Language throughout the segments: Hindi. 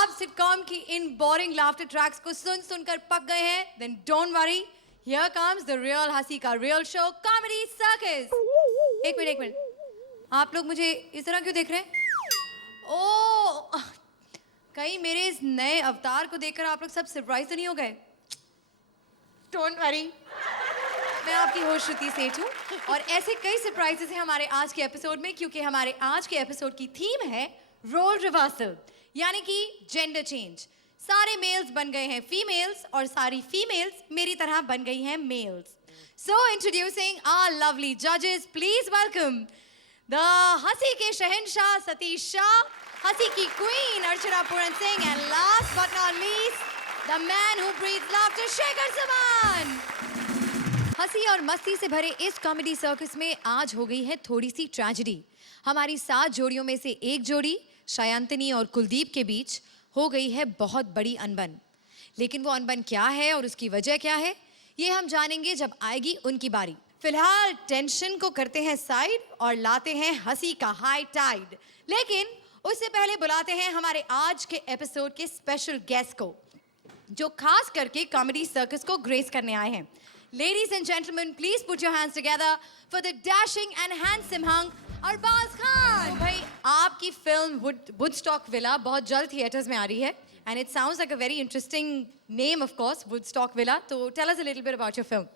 आप सिटकॉम की इन बोरिंग लाफ्टर ट्रैक्स को सुन सुनकर पक गए हैं, then don't worry, here comes the real हंसी का real show, Comedy Circus. एक मिनट, आप लोग मुझे इस तरह क्यों देख रहे हैं? ओह, कहीं मेरे इस नए अवतार को देखकर आप लोग सब सरप्राइज तो नहीं हो गए? Don't worry, मैं आपकी होस्ट श्रुति सेठ हूँ और ऐसे कई सरप्राइजेस हैं हमारे आज के एपिसोड में, क्योंकि हमारे आज के एपिसोड की थीम है रोल रिवर्सल, यानी कि जेंडर चेंज। सारे मेल्स बन गए हैं फीमेल्स और सारी फीमेल्स मेरी तरह बन गई हैं males. So introducing our lovely जजेस, प्लीज वेलकम द हंसी के शहंशाह सतीश शाह, हंसी की queen Archana Puran Singh, and last but not least the man who breathes laughter, Shekhar Suman. हंसी और मस्ती से भरे इस कॉमेडी सर्कस में आज हो गई है थोड़ी सी ट्रेजेडी। हमारी 7 जोड़ियों में से एक जोड़ी शयांतनी और कुलदीप के बीच हो गई है बहुत बड़ी अनबन। लेकिन वो अनबन क्या है और उसकी वजह क्या है, ये हम जानेंगे जब आएगी उनकी बारी। फिलहाल टेंशन को करते हैं साइड और लाते हैं हंसी का हाई टाइड। लेकिन उससे पहले बुलाते हैं हमारे आज के एपिसोड के स्पेशल गेस्ट को, जो खास करके कॉमेडी सर्कस को ग्रेस करने आए हैं। Ladies and gentlemen, please put your hands together for the dashing and handsome hunk Arbaaz Khan. भाई, आपकी फिल्म वुडस्टॉक विला बहुत जल्द थिएटर्स में आ रही है, and it sounds like a very interesting name, of course, Woodstock villa. तो tell us a little bit about your film.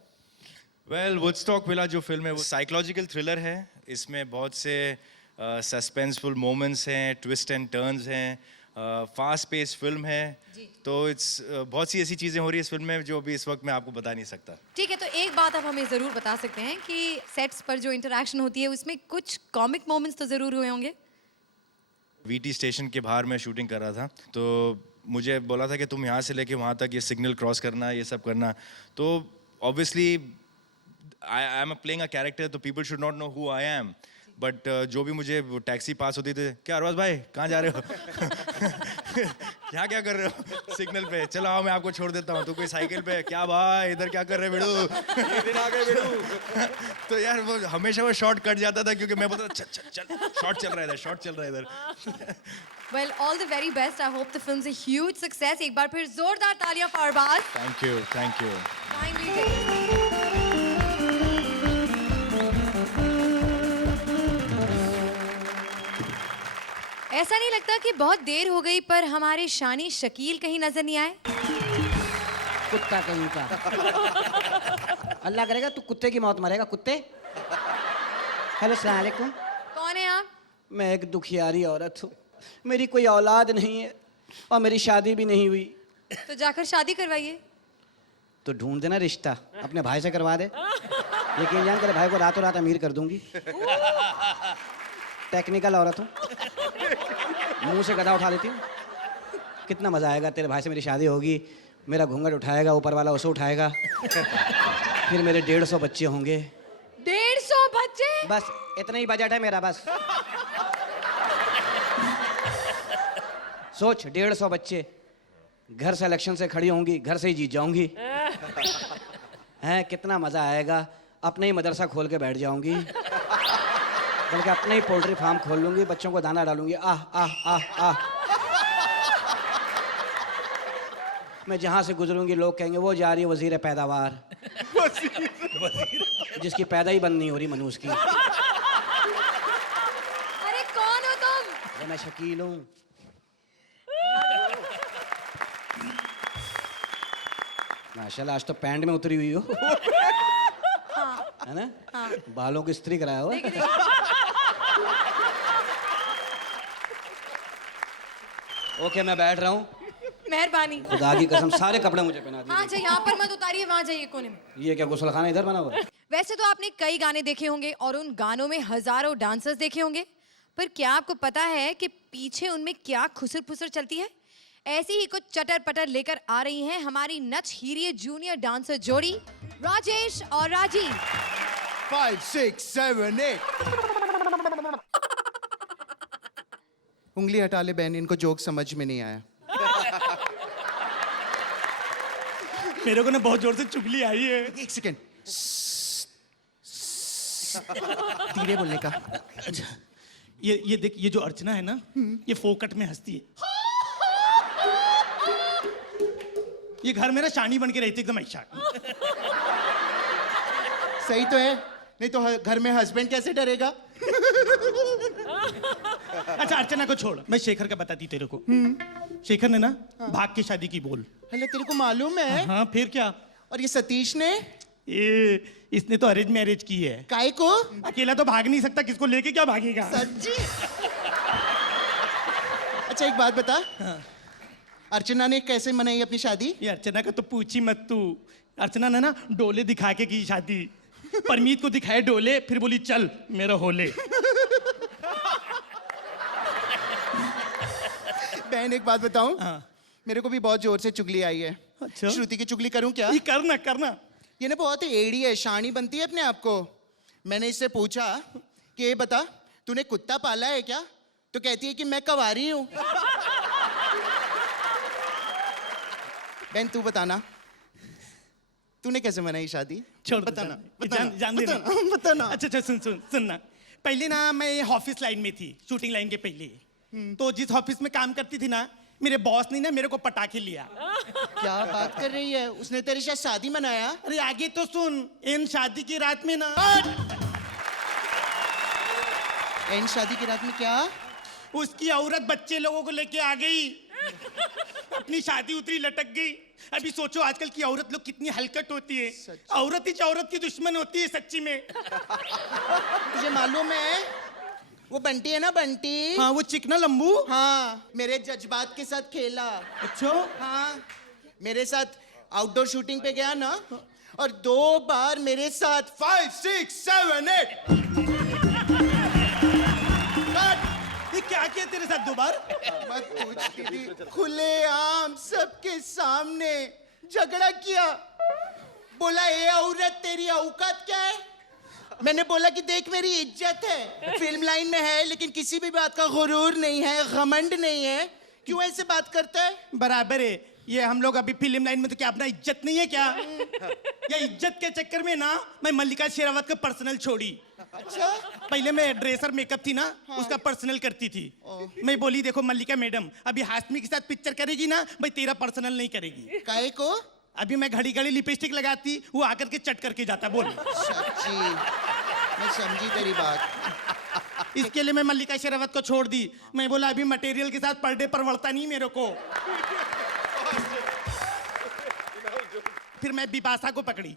Well, Woodstock villa जो फिल्म है वो साइकोलॉजिकल थ्रिलर है। इसमें बहुत से सस्पेंसफुल मोमेंट्स हैं, ट्विस्ट एंड टर्न्स हैं, फास्ट पेस फिल्म है। तो इट्स बहुत सी ऐसी चीज़ें हो रही है इस फिल्म में जो अभी इस वक्त मैं आपको बता नहीं सकता। ठीक है, तो एक बात आप हमें ज़रूर बता सकते हैं कि सेट्स पर जो इंटरेक्शन होती है उसमें कुछ कॉमिक मोमेंट्स तो ज़रूर हुए होंगे। वीटी स्टेशन के बाहर मैं शूटिंग कर रहा था, तो मुझे बोला था कि तुम यहाँ से लेके वहाँ तक ये सिग्नल क्रॉस करना, ये सब करना। तो obviously I am playing a character, तो people should not know who I am. But जो भी मुझे टैक्सी पास होती थी, क्या अरबाज भाई कहाँ जा रहे हो? क्या कर रहे हो सिग्नल पे? चलो आओ मैं आपको छोड़ देता हूँ। तो कोई साइकिल पे, क्या भाई इधर क्या कर रहे बिड़ू? आ गए बिड़ू। तो यार वो हमेशा वो शॉट कट जाता था, क्योंकि मैं बोलता चल शॉट चल रहा है इधर, शॉट चल रहा है इधर। Well, all the very best. I hope the film's a huge success. एक बार फिर जोरदार तालियां for Arbaaz. Thank you, thank you. Kindly ऐसा नहीं लगता कि बहुत देर हो गई पर हमारे शानी शकील कहीं नजर नहीं आए? कुत्ता कहीं का। अल्लाह करेगा तू कुत्ते की मौत मरेगा, कुत्ते। हेलो अस्सलाम वालेकुम। कौन है आप? मैं एक दुखियारी औरत हूँ, मेरी कोई औलाद नहीं है और मेरी शादी भी नहीं हुई। तो जाकर शादी करवाइए। तो ढूंढ देना रिश्ता, अपने भाई से करवा दे। यकीन जान तेरे भाई को रातों रात अमीर कर दूंगी। टेक्निकल औरत हूँ, मुंह से गधा उठा लेती हूँ। कितना मजा आएगा, तेरे भाई से मेरी शादी होगी, मेरा घूंघट उठाएगा, ऊपर वाला उसे उठाएगा, फिर मेरे 150 बच्चे होंगे। 150 बच्चे? बस इतना ही बजट है मेरा, बस सोच 150 बच्चे, घर से इलेक्शन से खड़ी होंगी, घर से ही जीत जाऊंगी। हैं कितना मजा आएगा, अपने ही मदरसा खोल के बैठ जाऊंगी, बल्कि अपने ही पोल्ट्री फार्म खोल लूंगी, बच्चों को दाना डालूंगी। आह आह आह आह। मैं जहां से गुजरूंगी लोग कहेंगे वो जा रही है वजीर पैदावार, जिसकी पैदा ही बंद नहीं हो रही मनुष्य की। अरे कौन हो तुम? अरे मैं शकील हूँ। माशाल्लाह आज तो पैंट में उतरी हुई हो। है ना? हाँ। बालों को इस्त्री कराया हुआ। ओके मैं बैठ रहा हूँ। मेहरबानी। खुदा की कसम सारे कपड़े मुझे पहना दिए। हाँ, अच्छा यहाँ पर मत उतारिए, वहाँ जाइए कोने में। ये क्या गुस्लखाना इधर बना हुआ है? वैसे तो आपने कई गाने देखे होंगे और उन गानों में हजारों डांसर्स देखे होंगे, पर क्या आपको पता है कि पीछे उनमें क्या खुसर फुसर चलती है? ऐसी ही कुछ चटर पटर लेकर आ रही हैं हमारी नच हीरिये जूनियर डांसर जोड़ी राजेश और राजी। 5, 6, 7, 8। उंगली हटा ले बहन, इनको जोक समझ में नहीं आया। मेरे को ना बहुत जोर से चुगली आई है। एक सेकेंड, धीरे बोलने का। अच्छा, ये देख, ये जो अर्चना है ना, ये फोकट में हंसती है। ये घर मेरा शानी बन के रहती एकदम ऐसा। सही तो है, नहीं तो घर में हस्बैंड कैसे डरेगा? अच्छा अर्चना को छोड़, मैं शेखर का बताती तेरे को। शेखर ने ना भाग के शादी की बोल। हेलो, तेरे को मालूम है? हाँ फिर क्या? और ये सतीश ने इसने तो अरेंज मैरिज की है। काय को? अकेला तो भाग नहीं सकता, किसको लेके क्या भागेगा? सच्ची? अच्छा एक बात बता, अर्चना ने कैसे मनाई अपनी शादी? ये अर्चना का तो पूछी मत तू। अर्चना ने ना डोले दिखा के की शादी। परमीत को दिखाए डोले, फिर बोली चल मेरा होले। बहन एक बात बताऊं? हाँ। मेरे को भी बहुत जोर से चुगली आई है। अच्छा। श्रुति की चुगली करूं क्या? ये करना करना। ये ना बहुत ही एड़ी है, शानी बनती है अपने आप को। मैंने इससे पूछा कि ये बता तूने कुत्ता पाला है क्या? तो कहती है कि मैं कवारी हूं। बहन तू बताना, तूने कैसे मनाई शादी? छोड़ बताना, जान देना। बताना। अच्छा सुनना। पहले ना मैं ऑफिस लाइन में थी, शूटिंग लाइन के पहले। तो जिस ऑफिस में काम करती थी ना, मेरे बॉस ने ना मेरे को पटाखे लिया। क्या बात कर रही है? उसने तेरे साथ शादी मनाया? अरे आगे तो सुन। इन शादी की रात में ना एन शादी की रात में क्या? उसकी औरत बच्चे लोगों को लेके आ गई। अपनी शादी उतरी लटक गई। अभी सोचो आजकल की औरत लोग कितनी हलकट होती है। औरत ही औरत की दुश्मन होती है सच्ची में। तुझे मालूम है वो बंटी है ना, बंटी? हाँ वो चिकना लंबू। हाँ, मेरे जज्बात के साथ खेला। अच्छा। हाँ, मेरे साथ आउटडोर शूटिंग पे गया ना, और 2 बार मेरे साथ 5 6 7 8 ये क्या किया तेरे साथ 2 बार? मत पूछ दीदी, खुलेआम सबके सामने झगड़ा किया। बोला ये औरत तेरी औकात क्या है? मैंने बोला कि देख मेरी इज्जत है, फिल्म लाइन में है लेकिन किसी भी बात का गुरूर नहीं है, घमंड नहीं है, क्यों ऐसे बात करता है? बराबर है। ये हम लोग अभी फिल्म लाइन में तो क्या अपना इज्जत नहीं है क्या? या इज्जत के चक्कर में ना मैं मल्लिका शेरावत का पर्सनल छोड़ी। अच्छा, पहले मैं ड्रेसर मेकअप थी ना, उसका पर्सनल करती थी। मैं बोली देखो मल्लिका मैडम, अभी हाशमी के साथ पिक्चर करेगी ना, भाई तेरा पर्सनल नहीं करेगी। काहे को? अभी मैं घड़ी घड़ी लिपस्टिक लगाती, वो आकर के चट करके जाता। बोल। सच्ची मैं समझी तेरी बात। इसके लिए मैं मल्लिका शेरावत को छोड़ दी। मैं बोला अभी मटेरियल के साथ पर डे परवड़ता नहीं मेरे को। फिर मैं बिपाशा को पकड़ी।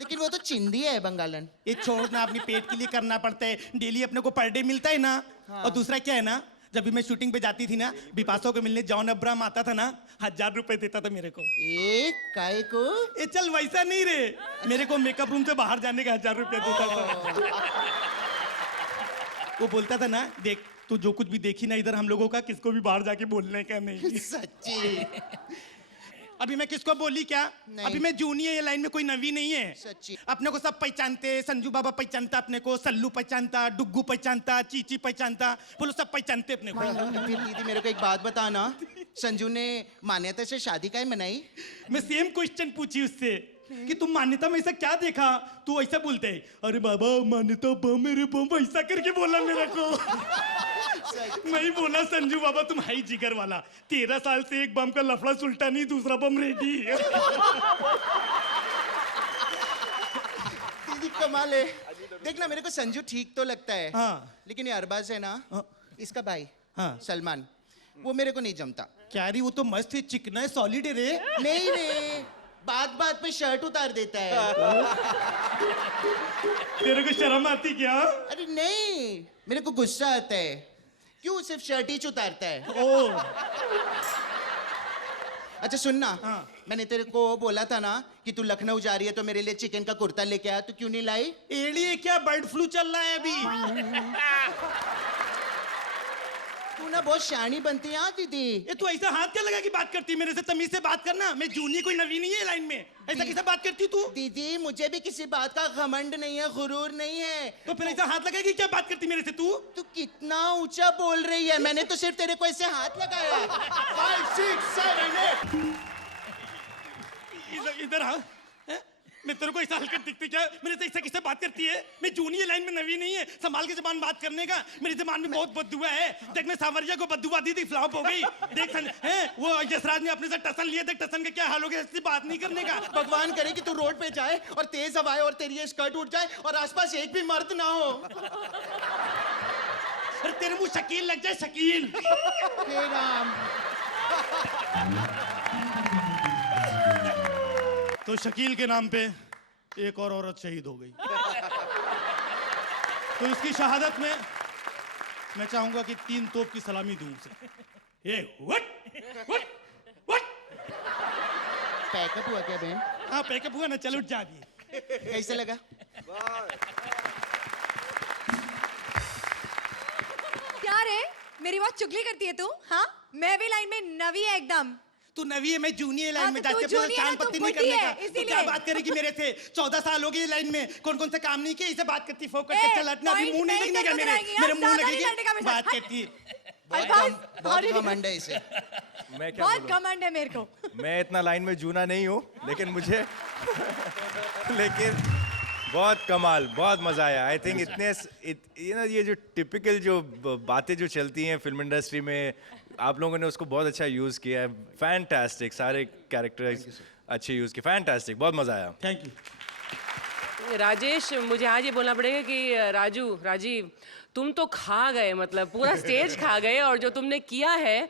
लेकिन वो तो चिंदी है बंगालन। ये छोड़ना, अपनी पेट के लिए करना पड़ता है। डेली अपने को पर डे मिलता है ना। और दूसरा क्या है ना, जब भी मैं शूटिंग पे जाती थी ना, बिपाशा को मिलने जॉन अब्राहम आता था ना, 1000 रुपए देता था मेरे को। काहे को? ये चल वैसा नहीं रे, मेरे को मेकअप रूम से बाहर जाने का 1000 रुपया देता था। वो बोलता था ना, देख तू जो कुछ भी देखी ना इधर हम लोगों का, किसको भी बाहर जाके बोलने का नहीं। सच्ची अभी मैं किसको बोली क्या? नहीं। अभी मैं जूनियर ये लाइन में कोई नवी नहीं है। सच्ची। अपने को सब पहचानते, संजू बाबा पहचानता अपने को, सल्लू पहचानता, डुग्गू पहचानता, चीची पहचानता, बोलो सब पहचानते अपने को। फिर दीदी मेरे को एक बात बताना, संजू ने मान्यता से शादी काहे मनाई? मैं सेम क्वेश्चन पूछी उससे कि तुम मान्यता में ऐसा क्या देखा? तू ऐसा बोलते है, अरे बाबा मान्यता बम मेरे बम, ऐसा करके बोला मेरे को। मैं बोला संजू बाबा तुम है ही जिगर वाला, 13 साल से एक बम का लफड़ा सुलटा नहीं, दूसरा बम रेडी। दीदी कमाल है। देखना मेरे को संजू ठीक तो लगता है, हाँ। लेकिन ये अरबाज है ना, इसका भाई हाँ। सलमान, वो मेरे को नहीं जमता। क्या रे वो तो मस्त है, चिकना है, सॉलिड है रे। नहीं रे, बात बात पे शर्ट उतार देता है। तेरे को शर्म आती क्या? अरे नहीं, मेरे को गुस्सा आता है, क्यों सिर्फ शर्ट ही उतारता है। ओ अच्छा सुनना, हाँ। मैंने तेरे को बोला था ना कि तू लखनऊ जा रही है तो मेरे लिए चिकन का कुर्ता लेके आ, तू क्यों नहीं लाई? एड़ी है क्या? बर्ड फ्लू चल रहा है अभी। तू ना बहुत शानी बनती है। हाँ दीदी, ये तू ऐसा हाथ क्या लगा कि बात करती है मेरे से? तमीज से बात करना। मैं जूनी कोई नवी नहीं है लाइन में, ऐसा कैसे बात करती तू? दीदी मुझे भी किसी बात का घमंड नहीं है, गुरूर नहीं है। तो फिर ऐसा हाथ लगा कि क्या बात करती मेरे से तू? तू कितना ऊंचा बोल रही है, मैंने तो सिर्फ तेरे को ऐसे हाथ लगाया। 5 6 7 8 इधर हाँ। मैं तेरे को ऐसा हलकट दिखती क्या? मेरे से ऐसा किससे बात करती है? मैं जूनियर लाइन में नवी नहीं है, संभाल के जबान बात करने का। मेरी जबान में बहुत बददुआ है। देख मैं सावरिया को बददुआ दी थी, फ्लॉप हो गई। देख वो यशराज ने अपने से टसन लिया, देख टसन का क्या हाल हो गया, ऐसी बात नहीं करने का। भगवान करे कि तू रोड पे जाए और तेज हवा आए और तेरी ये स्कर्ट उठ जाए और आसपास एक भी मर्द ना हो। अरे तेरे मुंह शकील लग जाए, शकील। हे राम। तो शकील के नाम पे एक और औरत शहीद हो गई। तो इसकी शहादत में मैं चाहूंगा कि 3 तोप की सलामी दूं उसे। ये व्हाट पैकअप हुआ क्या बहन? हाँ पैकअप हुआ ना, चल उठ जा अभी। कैसे लगा? क्या रे, मेरी बहुत चुगली करती है तू? हाँ, मैं भी लाइन में नवी है एकदम। तू नवी है, मैं जूनियर लाइन हाँ, में तो जाके तू अपना जूनियर है, चांद तू पत्ती नहीं बुड्ढी करने है, का। तो इसीलिए। क्या बात करेगी मेरे से? 14 साल हो गए लाइन में, कौन कौन से काम नहीं किए, इसे बात करती फोकट के चल हटना। अभी point मुंह नहीं नहीं लगने का करके मेरे, कराएंगी, मेरे आप मुंह ज्यादा नहीं लड़ने का लगेगी मेरे बात साथ। करती। बहुत घमंड है इसे। मैं क्या बहुत बोलूं? घमंड है मेरे को। मैं इतना लाइन में जूना नहीं हूँ, लेकिन मुझे लेकिन बहुत कमाल, बहुत मजा आया। आई थिंक ये जो टिपिकल जो बातें जो चलती हैं फिल्म इंडस्ट्री में, आप लोगों ने उसको बहुत अच्छा यूज किया है। फैंटास्टिक, सारे कैरेक्टर्स अच्छे यूज किए, फैंटास्टिक, बहुत मजा आया। Thank you. राजेश, मुझे आज ये बोलना पड़ेगा कि राजीव तुम तो खा गए, मतलब पूरा स्टेज खा गए। और जो तुमने किया है,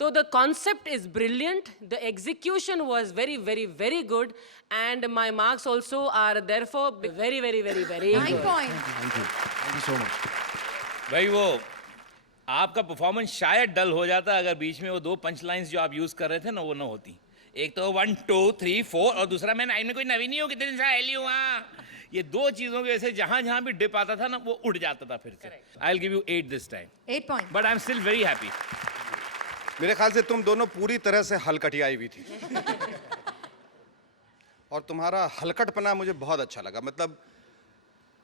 तो the concept is brilliant, the execution was very very very good, and my marks also are therefore very very very very 9 good. Point. भाई वो आपका परफॉर्मेंस शायद डल हो जाता अगर बीच में वो 2 पंच लाइन्स जो आप यूज कर रहे थे ना वो ना होती। एक तो 1 2 3 4 और दूसरा मैं लाइन में कोई नवी नहीं हूँ, कितने दिन से आयली हूँ। ये 2 चीजों की वजह से जहां भी डिप आता था ना वो उड़ जाता था फिर से। आई will give you 8 this time, 8 point. But I am still very happy. मेरे ख्याल से तुम दोनों पूरी तरह से हलकटियाई हुई थी। और तुम्हारा हलकटपना मुझे बहुत अच्छा लगा। मतलब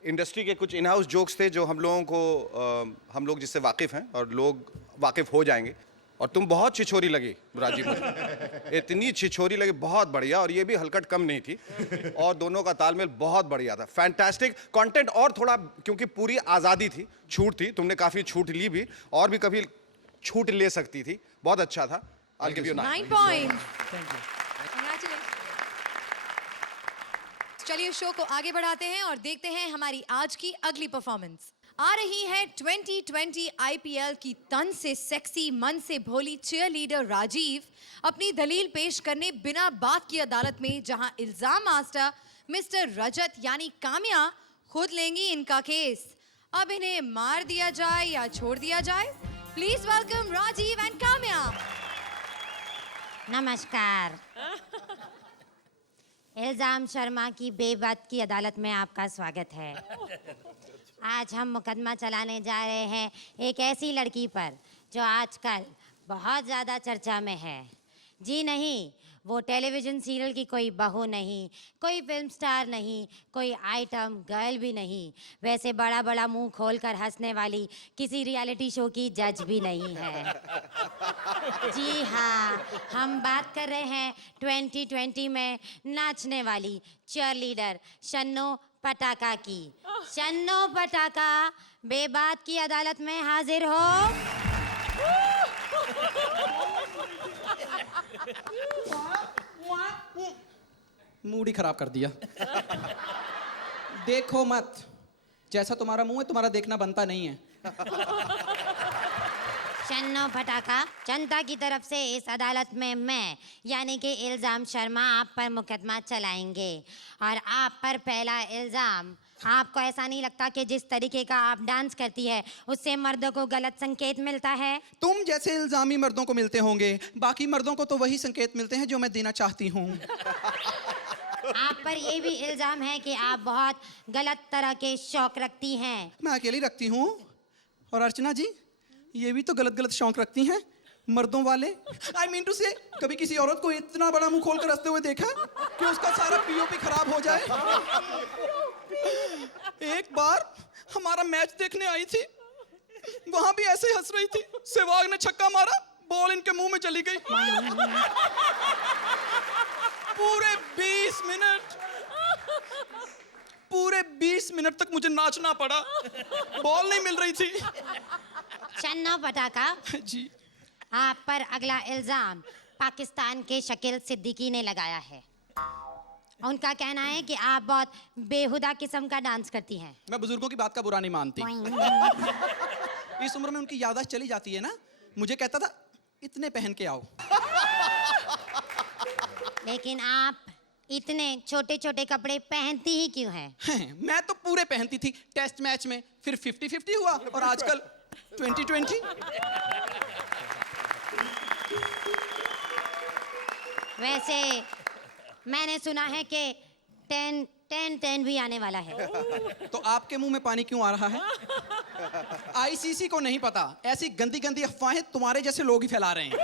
इंडस्ट्री के कुछ इन हाउस जोक्स थे जो हम लोग जिससे वाकिफ़ हैं और लोग वाकिफ़ हो जाएंगे। और तुम बहुत छिछोरी लगी राजीव मुझे, इतनी छिछोरी लगी, बहुत बढ़िया। और ये भी हलकट कम नहीं थी, और दोनों का तालमेल बहुत बढ़िया था। फैंटास्टिक कंटेंट, और थोड़ा क्योंकि पूरी आज़ादी थी, छूट थी, तुमने काफ़ी छूट ली भी और भी कभी छूट ले सकती थी। बहुत अच्छा था। I'll give you 9. 9 point. Congratulations. चलिए शो को आगे बढ़ाते हैं और देखते हैं हमारी आज की अगली परफॉर्मेंस। आ रही है 2020 आईपीएल की तन से सेक्सी, मन से भोली चीयर लीडर राजीव अपनी दलील पेश करने बिना बात की अदालत में, जहां इल्जाम मास्टर मिस्टर रजत यानी काम्या खुद लेंगी इनका केस। अब इन्हें मार दिया जाए या छोड़ दिया जाए? Please welcome Rajiv and Kamya. नमस्कार। इल्जाम शर्मा की बेबात की अदालत में आपका स्वागत है। आज हम मुकदमा चलाने जा रहे हैं एक ऐसी लड़की पर जो आजकल बहुत ज़्यादा चर्चा में है। जी नहीं, वो टेलीविज़न सीरियल की कोई बहू नहीं, कोई फिल्म स्टार नहीं, कोई आइटम गर्ल भी नहीं, वैसे बड़ा बड़ा मुंह खोलकर हंसने वाली किसी रियलिटी शो की जज भी नहीं है। जी हाँ, हम बात कर रहे हैं 2020 में नाचने वाली चीयर लीडर शन्नो पटाका की। शन्नो पटाका बेबात की अदालत में हाजिर हो। मूड ही खराब कर दिया। देखो मत, जैसा तुम्हारा मुंह है तुम्हारा देखना बनता नहीं है। शन्नो पटाका, जनता की तरफ से इस अदालत में मैं यानी कि इल्जाम शर्मा आप पर मुकदमा चलाएंगे। और आप पर पहला इल्जाम, आपको ऐसा नहीं लगता कि जिस तरीके का आप डांस करती है उससे मर्दों को गलत संकेत मिलता है? तुम जैसे इल्जामी मर्दों को मिलते होंगे, बाकी मर्दों को तो वही संकेत मिलते हैं जो मैं देना चाहती हूँ। आप पर ये भी इल्जाम है कि आप बहुत गलत तरह के शौक रखती हैं। मैं अकेली रखती हूँ। और अर्चना जी, ये भी तो गलत गलत शौक रखती हैं, मर्दों वाले। I mean to say, कभी किसी औरत को इतना बड़ा मुंह खोलकर हंसते हुए देखा कि उसका सारा पीओपी खराब हो जाए? एक बार हमारा मैच देखने आई थी, वहां भी ऐसे हंस रही थी। सहवाग ने छक्का मारा, बॉल इनके मुंह में चली गई। पूरे 20 मिनट पूरे 20 मिनट तक मुझे नाचना पड़ा, बॉल नहीं मिल रही थी। चन्नो पटाखा, जी आप पर अगला इल्जाम पाकिस्तान के शकील सिद्दीकी ने लगाया है। उनका कहना है कि आप बहुत बेहुदा किस्म का डांस करती हैं। मैं बुजुर्गों की बात का बुरा नहीं मानती। इस उम्र में उनकी याददाश्त चली जाती है ना। मुझे कहता था इतने पहन के आओ। लेकिन आप इतने छोटे छोटे कपड़े पहनती ही क्यों हैं? मैं तो पूरे पहनती थी टेस्ट मैच में, फिर 50-50 हुआ और आजकल 20-20। वैसे मैंने सुना है कि 10-10 भी आने वाला है। तो आपके मुंह में पानी क्यों आ रहा है? आईसीसी को नहीं पता, ऐसी गंदी गंदी अफवाहें तुम्हारे जैसे लोग ही फैला रहे हैं।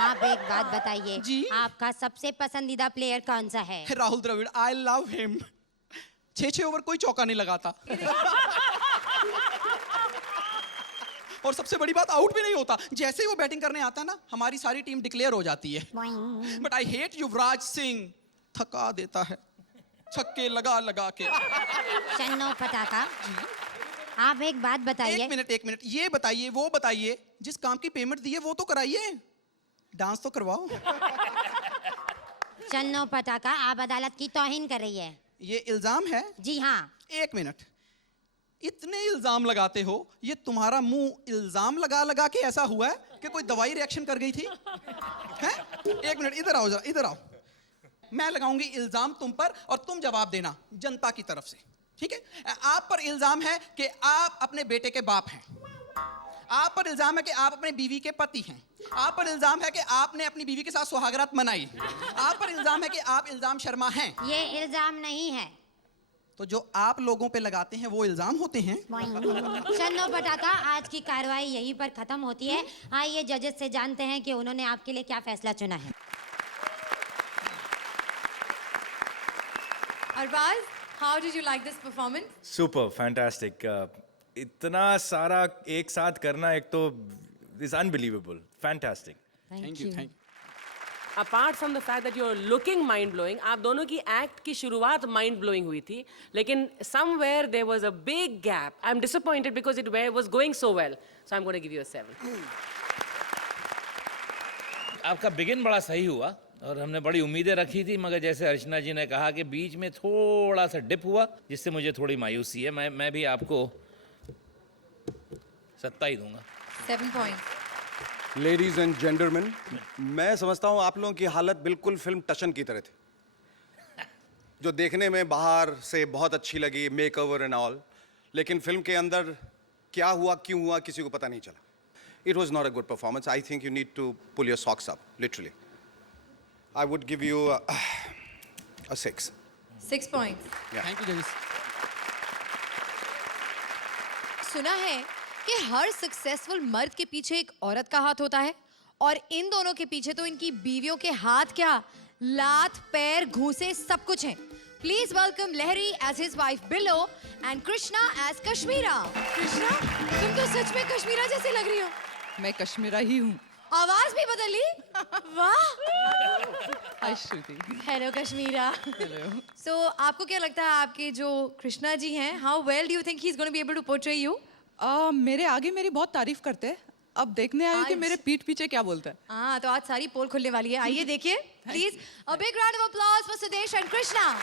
आप एक बात बताइए, जी? आपका सबसे पसंदीदा प्लेयर कौन सा है? Rahul Dravid, I love him. 6 over कोई चौका नहीं लगाता। और सबसे बड़ी बात, आउट भी नहीं होता। जैसे ही वो बैटिंग करने आता है ना, हमारी सारी टीम डिक्लेयर हो जाती है। But I hate Yuvraj Singh, थका देता है छक्के लगा लगा के। चन्नो पटाखा, आप एक बात बताइए। एक मिनट, ये बताइए, वो बताइए, जिस काम की पेमेंट दी है वो तो कराइए, डांस तो करवाओ। चन्नो पटाखा, आप अदालत की तौहीन कर रही है। ये इल्जाम है? जी हाँ। एक मिनट, इतने इल्जाम लगाते हो, ये तुम्हारा मुंह इल्जाम लगा लगा के ऐसा हुआ है कि कोई दवाई रिएक्शन कर गई थी? हैं? एक मिनट, इधर आओ जरा, इधर आओ। मैं लगाऊंगी इल्जाम तुम पर और तुम जवाब देना जनता की तरफ से, ठीक है? आप पर इल्जाम है कि आप अपने बेटे के बाप हैं। आप पर इल्जाम है कि आप अपने बीवी के पति हैं। आप पर इल्जाम है कि आपने अपनी बीवी के साथ सुहागरात मनाई। आप पर इल्जाम है कि आप इल्जाम शर्मा हैं। ये इल्जाम नहीं है। तो जो आप लोगों पे लगाते हैं वो इल्जाम होते हैं। चन्नो पटाखा, आज की कार्रवाई यहीं पर खत्म होती है। आइए जजेस से जानते हैं कि उन्होंने आपके लिए क्या फैसला चुना है। Arbaaz, how did you like this performance? Super fantastic. इतना सारा एक साथ करना एक तो is unbelievable, fantastic. Thank you, thank you. Apart from the fact that you are looking mind blowing, आप दोनों की एक्ट की शुरुआत माइंड ब्लोइंग हुई थी, लेकिन somewhere there was a big gap. I am disappointed because it was going so well, so I am going to give you a 7। आपका बिगिन बड़ा सही हुआ और हमने बड़ी उम्मीदें रखी थी, मगर जैसे अर्चना जी ने कहा कि बीच में थोड़ा सा डिप हुआ, जिससे मुझे थोड़ी मायूसी है। मैं भी आपको 7 ही दूंगा। 7 points. लेडीज एंड जेंटलमैन, मैं समझता हूँ आप लोगों की हालत बिल्कुल फिल्म टशन की तरह थी, जो देखने में बाहर से बहुत अच्छी लगी, मेक ओवर एंड ऑल, लेकिन फिल्म के अंदर क्या हुआ, क्यों हुआ, किसी को पता नहीं चला। It was not a good performance. I think you need to pull your socks up, literally. I would give you a 6. 6 points. Thank you जजेस। सुना है कि हर सक्सेसफुल मर्द के पीछे एक औरत का हाथ होता है, और इन दोनों के पीछे तो इनकी बीवियों के हाथ क्या, लात, पैर, घूंसे सब कुछ हैं। Please welcome Lahari as his wife Bilo and Krishna as Kashmira. Krishna, तुम तो सच में कश्मीरा जैसे लग रही हो। मैं कश्मीरा ही हूँ। आवाज भी बदल ली। वाह। Hi Shruti. Hello Kashmira. Hello. So आपको क्या लगता है आपके जो कृष्णा जी हैं, how well do you think he is going to be able to portray you? मेरे आगे मेरी बहुत तारीफ करते हैं, अब देखने आए कि आज- मेरे पीठ पीछे क्या बोलता है। हाँ, तो आज सारी पोल खुलने वाली है। आइए देखिए please, a big round of applause for Sudesh and Krishna.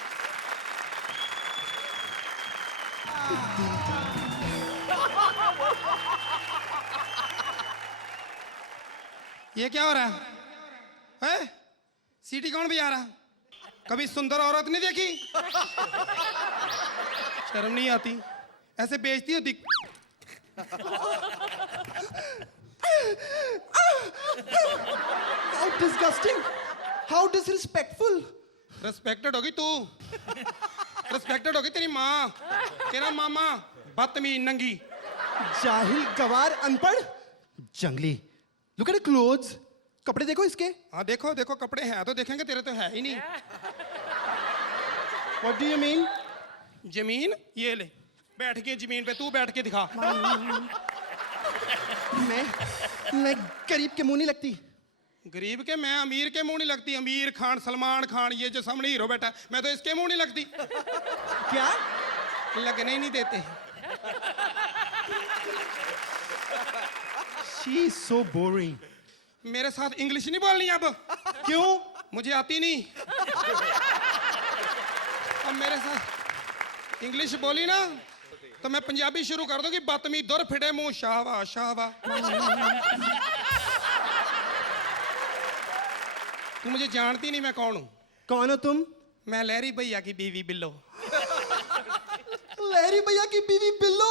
ये क्या हो रहा है? सीटी कौन बजा रहा? कभी सुंदर औरत नहीं देखी? शर्म नहीं आती? ऐसे बेइज्जती होती? How disgusting! How disrespectful! Respected होगी तू, रिस्पेक्टेड होगी तेरी माँ, तेरा मामा, बदतमीज नंगी। जाहिल, गवार, अनपढ़, जंगली। लुक एट क्लोथ्स, कपड़े देखो इसके। हाँ देखो देखो, कपड़े हैं तो देखेंगे, तेरे तो है ही नहीं। What do you mean? जमीन ये ले, बैठ के जमीन पे, तू बैठ के दिखा। मैं गरीब के मुंह नहीं लगती। गरीब के मैं अमीर के मुंह नहीं लगती। अमीर खान, सलमान खान, ये जो सामने हीरो बैठा है, मैं तो इसके मुंह नहीं लगती। क्या? लगने ही नहीं देते। She is so boring. मेरे साथ इंग्लिश नहीं बोलनी अब। क्यों? मुझे आती नहीं। अब मेरे साथ इंग्लिश बोली ना तो मैं पंजाबी शुरू कर दूंगी। बदतमीज दुर फिटे मुंह शाहवा शाहवा। तू मुझे जानती नहीं मैं कौन हूँ। कौन हो तुम? मैं लहरी भैया की बीवी बिल्लो। लहरी भैया की बीवी बिल्लो।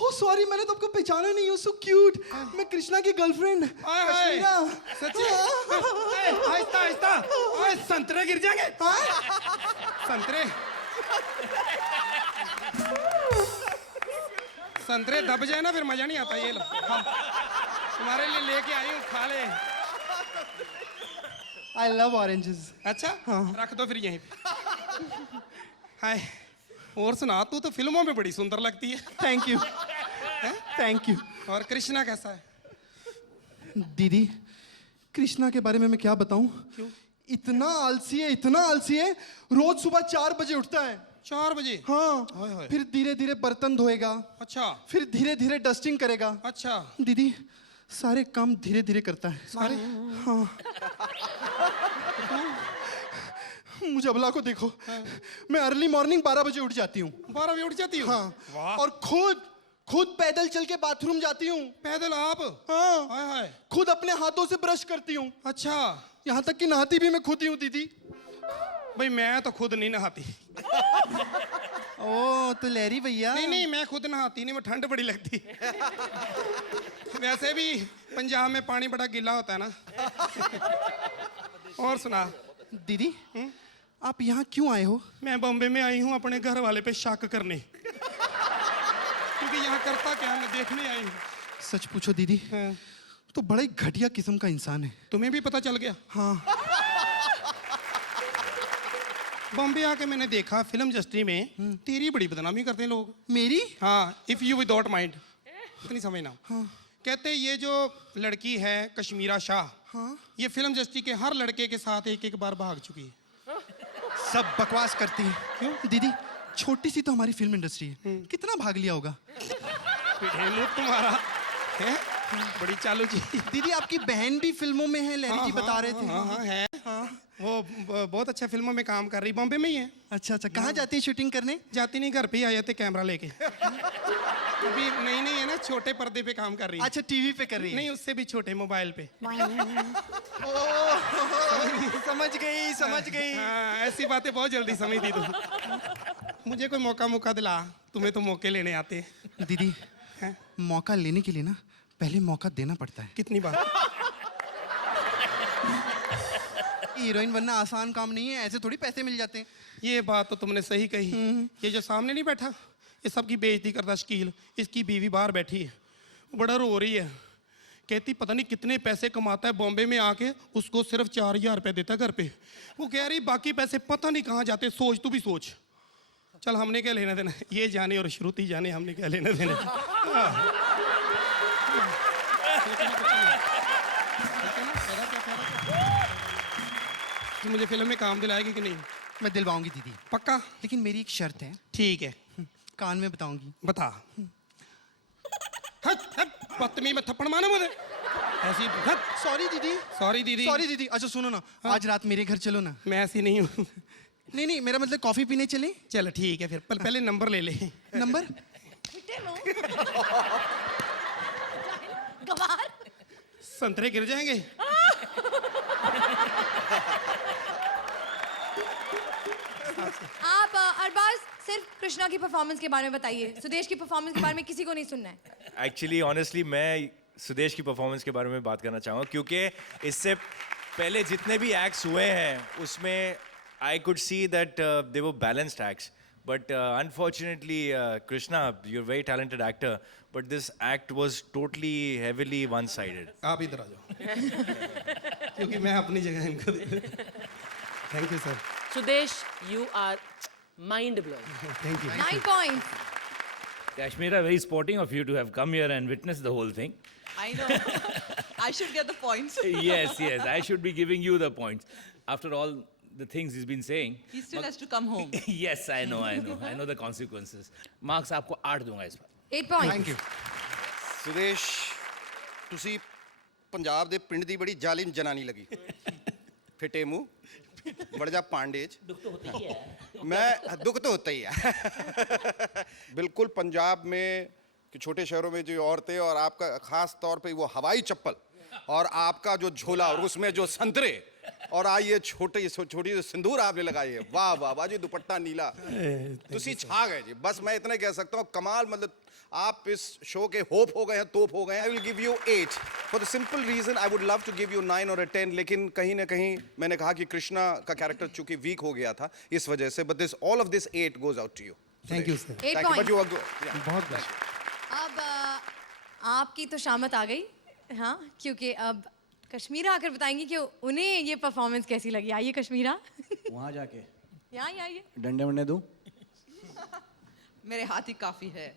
हो सॉरी, मैंने तुमको पहचाना नहीं। You so cute. मैं कृष्णा की गर्लफ्रेंड कश्मीरा। सच्ची? आहिस्ता आहिस्ता। ओए संतरे गिर जाएंगे। संतरे संतरे दब जाए ना फिर मजा नहीं आता। ये लो हाँ। तुम्हारे लिए लेके आई हूँ, खा ले। I love oranges. अच्छा हाँ। रख दो फिर यहीं पे। हाय, और सुना, तू तो फिल्मों में बड़ी सुंदर लगती है। Thank you. Thank you. और कृष्णा कैसा है? दीदी, कृष्णा के बारे में मैं क्या बताऊं? क्यों? इतना आलसी है, रोज सुबह 4 बजे उठता है। 4 बजे? हाँ। हाय हाय। फिर धीरे धीरे बर्तन धोएगा। अच्छा। फिर धीरे धीरे डस्टिंग करेगा। अच्छा। दीदी, सारे काम धीरे धीरे करता है। सारे? हाँ। मुझे अबला को देखो। मैं अर्ली मॉर्निंग 12 बजे उठ जाती हूँ। 12 बजे उठ जाती हूँ? हाँ। वाह। और खुद पैदल चल के बाथरूम जाती हूँ। पैदल आप? हाँ। हाय हाय। खुद अपने हाथों से ब्रश करती हूँ। अच्छा। यहाँ तक कि नहाती भी मैं खुद ही हूँ दीदी। भाई मैं तो खुद नहीं नहाती। ओ तो लहरी भैया। नहीं मैं खुद नहाती नहीं, मैं ठंड बड़ी लगती। वैसे भी पंजाब में पानी बड़ा गीला होता है ना। और सुना दीदी, आप यहाँ क्यों आए हो? मैं बॉम्बे में आई हूँ अपने घर वाले पे शक करने। क्योंकि यहाँ करता क्या है, मैं देखने आई हूँ। सच पूछो दीदी, तो बड़ा ही घटिया किस्म का इंसान है। तुम्हें भी पता चल गया? हाँ। बॉम्बे आके मैंने देखा फिल्म इंडस्ट्री में तेरी बड़ी बदनामी करते हैं लोग। मेरी? हाँ, इफ यू विदाउट माइंड। इतनी समझना। हाँ। कहते ये जो लड़की है कश्मीरा शाह, हाँ? ये फिल्म इंडस्ट्री के हर लड़के के साथ एक बार भाग चुकी है। सब बकवास करती है। क्यों? दीदी, छोटी सी तो हमारी फिल्म इंडस्ट्री है, कितना भाग लिया होगा? तुम्हारा है बड़ी चालू जी। दीदी, आपकी बहन भी फिल्मों में है, लहरी जी बता रहे थे। हाँ है। वो बहुत अच्छा फिल्मों में काम कर रही, बॉम्बे में ही है। अच्छा, कहाँ जाती है शूटिंग करने? जाती नहीं, घर पे ही आ जाते कैमरा लेके। अभी नई है ना, छोटे पर्दे पे काम कर रही है। अच्छा, टीवी पे कर रही है? नहीं, उससे भी छोटे, मोबाइल पे। समझ गई। हाँ, ऐसी बातें बहुत जल्दी समझती तू। मुझे कोई मौका दिला, तुम्हें तो मौके लेने आते। दीदी, मौका लेने के लिए ना पहले मौका देना पड़ता है। कितनी बार? हीरोइन बनना आसान काम नहीं है, ऐसे थोड़ी पैसे मिल जाते हैं। ये बात तो तुमने सही कही। ये जो सामने नहीं बैठा, ये सबकी बेइज्जती करता शकील, इसकी बीवी बाहर बैठी है, वो बड़ा रो रही है। कहती पता नहीं कितने पैसे कमाता है बॉम्बे में आके, उसको सिर्फ 4000 रुपये देता है घर पे। वो कह रही बाकी पैसे पता नहीं कहाँ जाते, सोच तू भी सोच। चल हमने क्या लेना देना, ये जाने और श्रुति जाने, हमने क्या लेना देना। तू मुझे फिल्म में काम दिलाएगी कि नहीं? मैं दिलवाऊंगी दीदी, पक्का? लेकिन मेरी एक शर्त है। ठीक है, कान में बताऊंगी। बता। बदतमीज में थप्पड़ मारा मुझे ऐसी। सॉरी दीदी। अच्छा सुनो ना, आज रात मेरे घर चलो ना। मैं ऐसी नहीं हूँ। नहीं, मेरा मतलब कॉफी पीने चले। चल ठीक है, फिर पहले नंबर ले ले। नंबर? गवार। संतरे गिर जाएंगे। आप अरबाज सिर्फ कृष्णा की परफॉर्मेंस के बारे में बताइए, सुदेश की परफॉर्मेंस के बारे में किसी को नहीं सुनना है। एक्चुअली ऑनेस्टली मैं सुदेश की परफॉर्मेंस के बारे में बात करना चाहूँगा, क्योंकि इससे पहले जितने भी एक्ट्स हुए हैं उसमें I could see that they were balanced acts, but unfortunately Krishna, you are very talented actor, but this act was totally heavily one sided. आप इधर आ जाओ। क्योंकि मैं अपनी जगह इनको thank you sir. Sudesh, you are mind blowing. Thank you. 9 points. Kashmira, very sporting of you to have come here and witnessed the whole thing. I know. I should get the points. Yes, yes, I should be giving you the points. After all the things he's been saying. He still has to come home. Yes, I know the consequences. Marks आपको 8 दूंगा इस बार. 8 points. थैंक यू सुदेश ਤੁਸੀਂ ਪੰਜਾਬ ਦੇ ਪਿੰਡ ਦੀ ਬੜੀ ਜ਼ਾਲਿਮ ਜਨਾਨੀ ਲੱਗੀ ਫਿੱਟੇ ਮੂੰਹ ਬੜ ਜਾ ਪਾਂਡੇ ਚ ਦੁੱਖ तो होता ही है मैं दुख तो होता ही है बिल्कुल पंजाब में कि छोटे शहरों में जो औरतें और आपका खास तौर पे वो हवाई चप्पल और आपका जो झोला और उसमें जो संतरे और ये छोटी जो सिंदूर आपने लगाई है वाह वाह वाह जी दुपट्टा नीला तुसी छा गए जी बस मैं इतना कह सकता हूँ कमाल मतलब आप इस शो के होप हो गए हैं तोप हो गए हैं I will give you 8 for the simple reason I would love to give you 9 और 10 लेकिन कहीं ना कहीं मैंने कहा कि कृष्णा का कैरेक्टर चूंकि वीक हो गया था इस वजह से but this all of this 8 goes out to you thank you sir 8 points. बहुत बहुत अब आपकी तो शामत आ गई, हाँ, क्योंकि अब कश्मीरा आकर बताएंगी कि उन्हें ये परफॉर्मेंस कैसी लगी. आइए कश्मीरा. वहाँ जाके यहाँ ही आइए. डंडे वंडे दूं मेरे हाथ ही काफी है.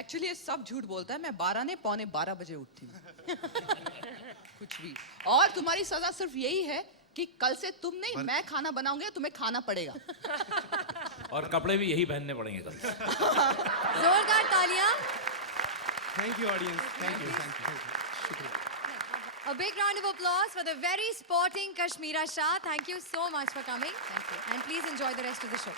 एक्चुअली ये सब झूठ बोलता है. मैं 12 नहीं 11:45 बजे उठती हूँ. कुछ भी. और तुम्हारी सजा सिर्फ यही है कि कल से तुम नहीं मैं खाना बनाऊंगी, तुम्हें खाना पड़ेगा. और कपड़े भी यही पहनने पड़ेंगे कल. जोरदार तालियां. Thank you audience thank you A big round of applause for the very sporting Kashmira Shah. Thank you so much for coming. Thank you. And please enjoy the rest of the show.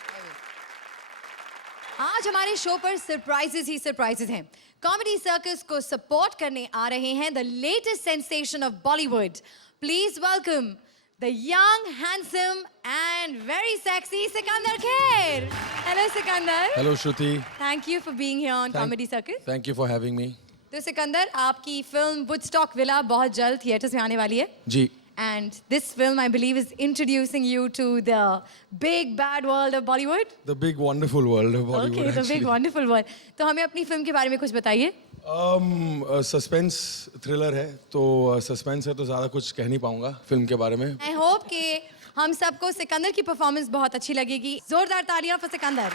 आज हमारे शो पर सरप्राइजेस ही सरप्राइजेस हैं. कॉमेडी सर्कस को सपोर्ट करने आ रहे हैं the latest sensation of Bollywood. Please welcome the young handsome and very sexy Sikandar Kher. Hello Sikandar. Hello Shruti. Thank you for being here on comedy circus. Thank you for having me. तो सिकंदर, आपकी फिल्म वुडस्टॉक विला बहुत जल्द थिएटर्स में आने वाली है. जी. And this film, I believe, is introducing you to the big bad world of Bollywood. The big wonderful world of Bollywood. Okay, the big wonderful world. तो हमें अपनी फिल्म के बारे में कुछ बताइए. सस्पेंस थ्रिलर है तो सस्पेंस है तो ज़्यादा कुछ कह नहीं पाऊंगा फिल्म के बारे में. I hope कि हम सबको सिकंदर की परफॉर्मेंस बहुत अच्छी लगेगी. जोरदार तालियां फॉर सिकंदर.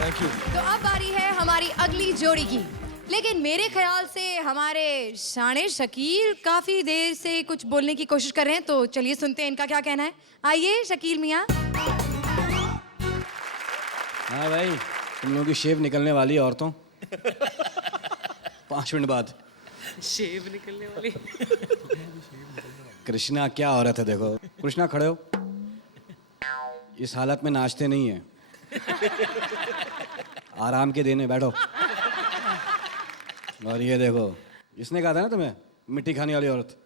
Thank you. तो अब बारी है हमारी अगली जोड़ी की. लेकिन मेरे ख्याल से हमारे शाने शकील काफी देर से कुछ बोलने की कोशिश कर रहे हैं, तो चलिए सुनते हैं इनका क्या कहना है. आइए शकील मियाँ. हाँ भाई, तुम लोगों की शेव निकलने वाली है औरतों. 5 मिनट बाद शेव निकलने वाली. कृष्णा क्या औरत है देखो. कृष्णा खड़े हो. इस हालत में नाचते नहीं है. आराम के देने बैठो. और ये देखो, इसने कहा था ना तुम्हें मिट्टी खाने वाली औरत.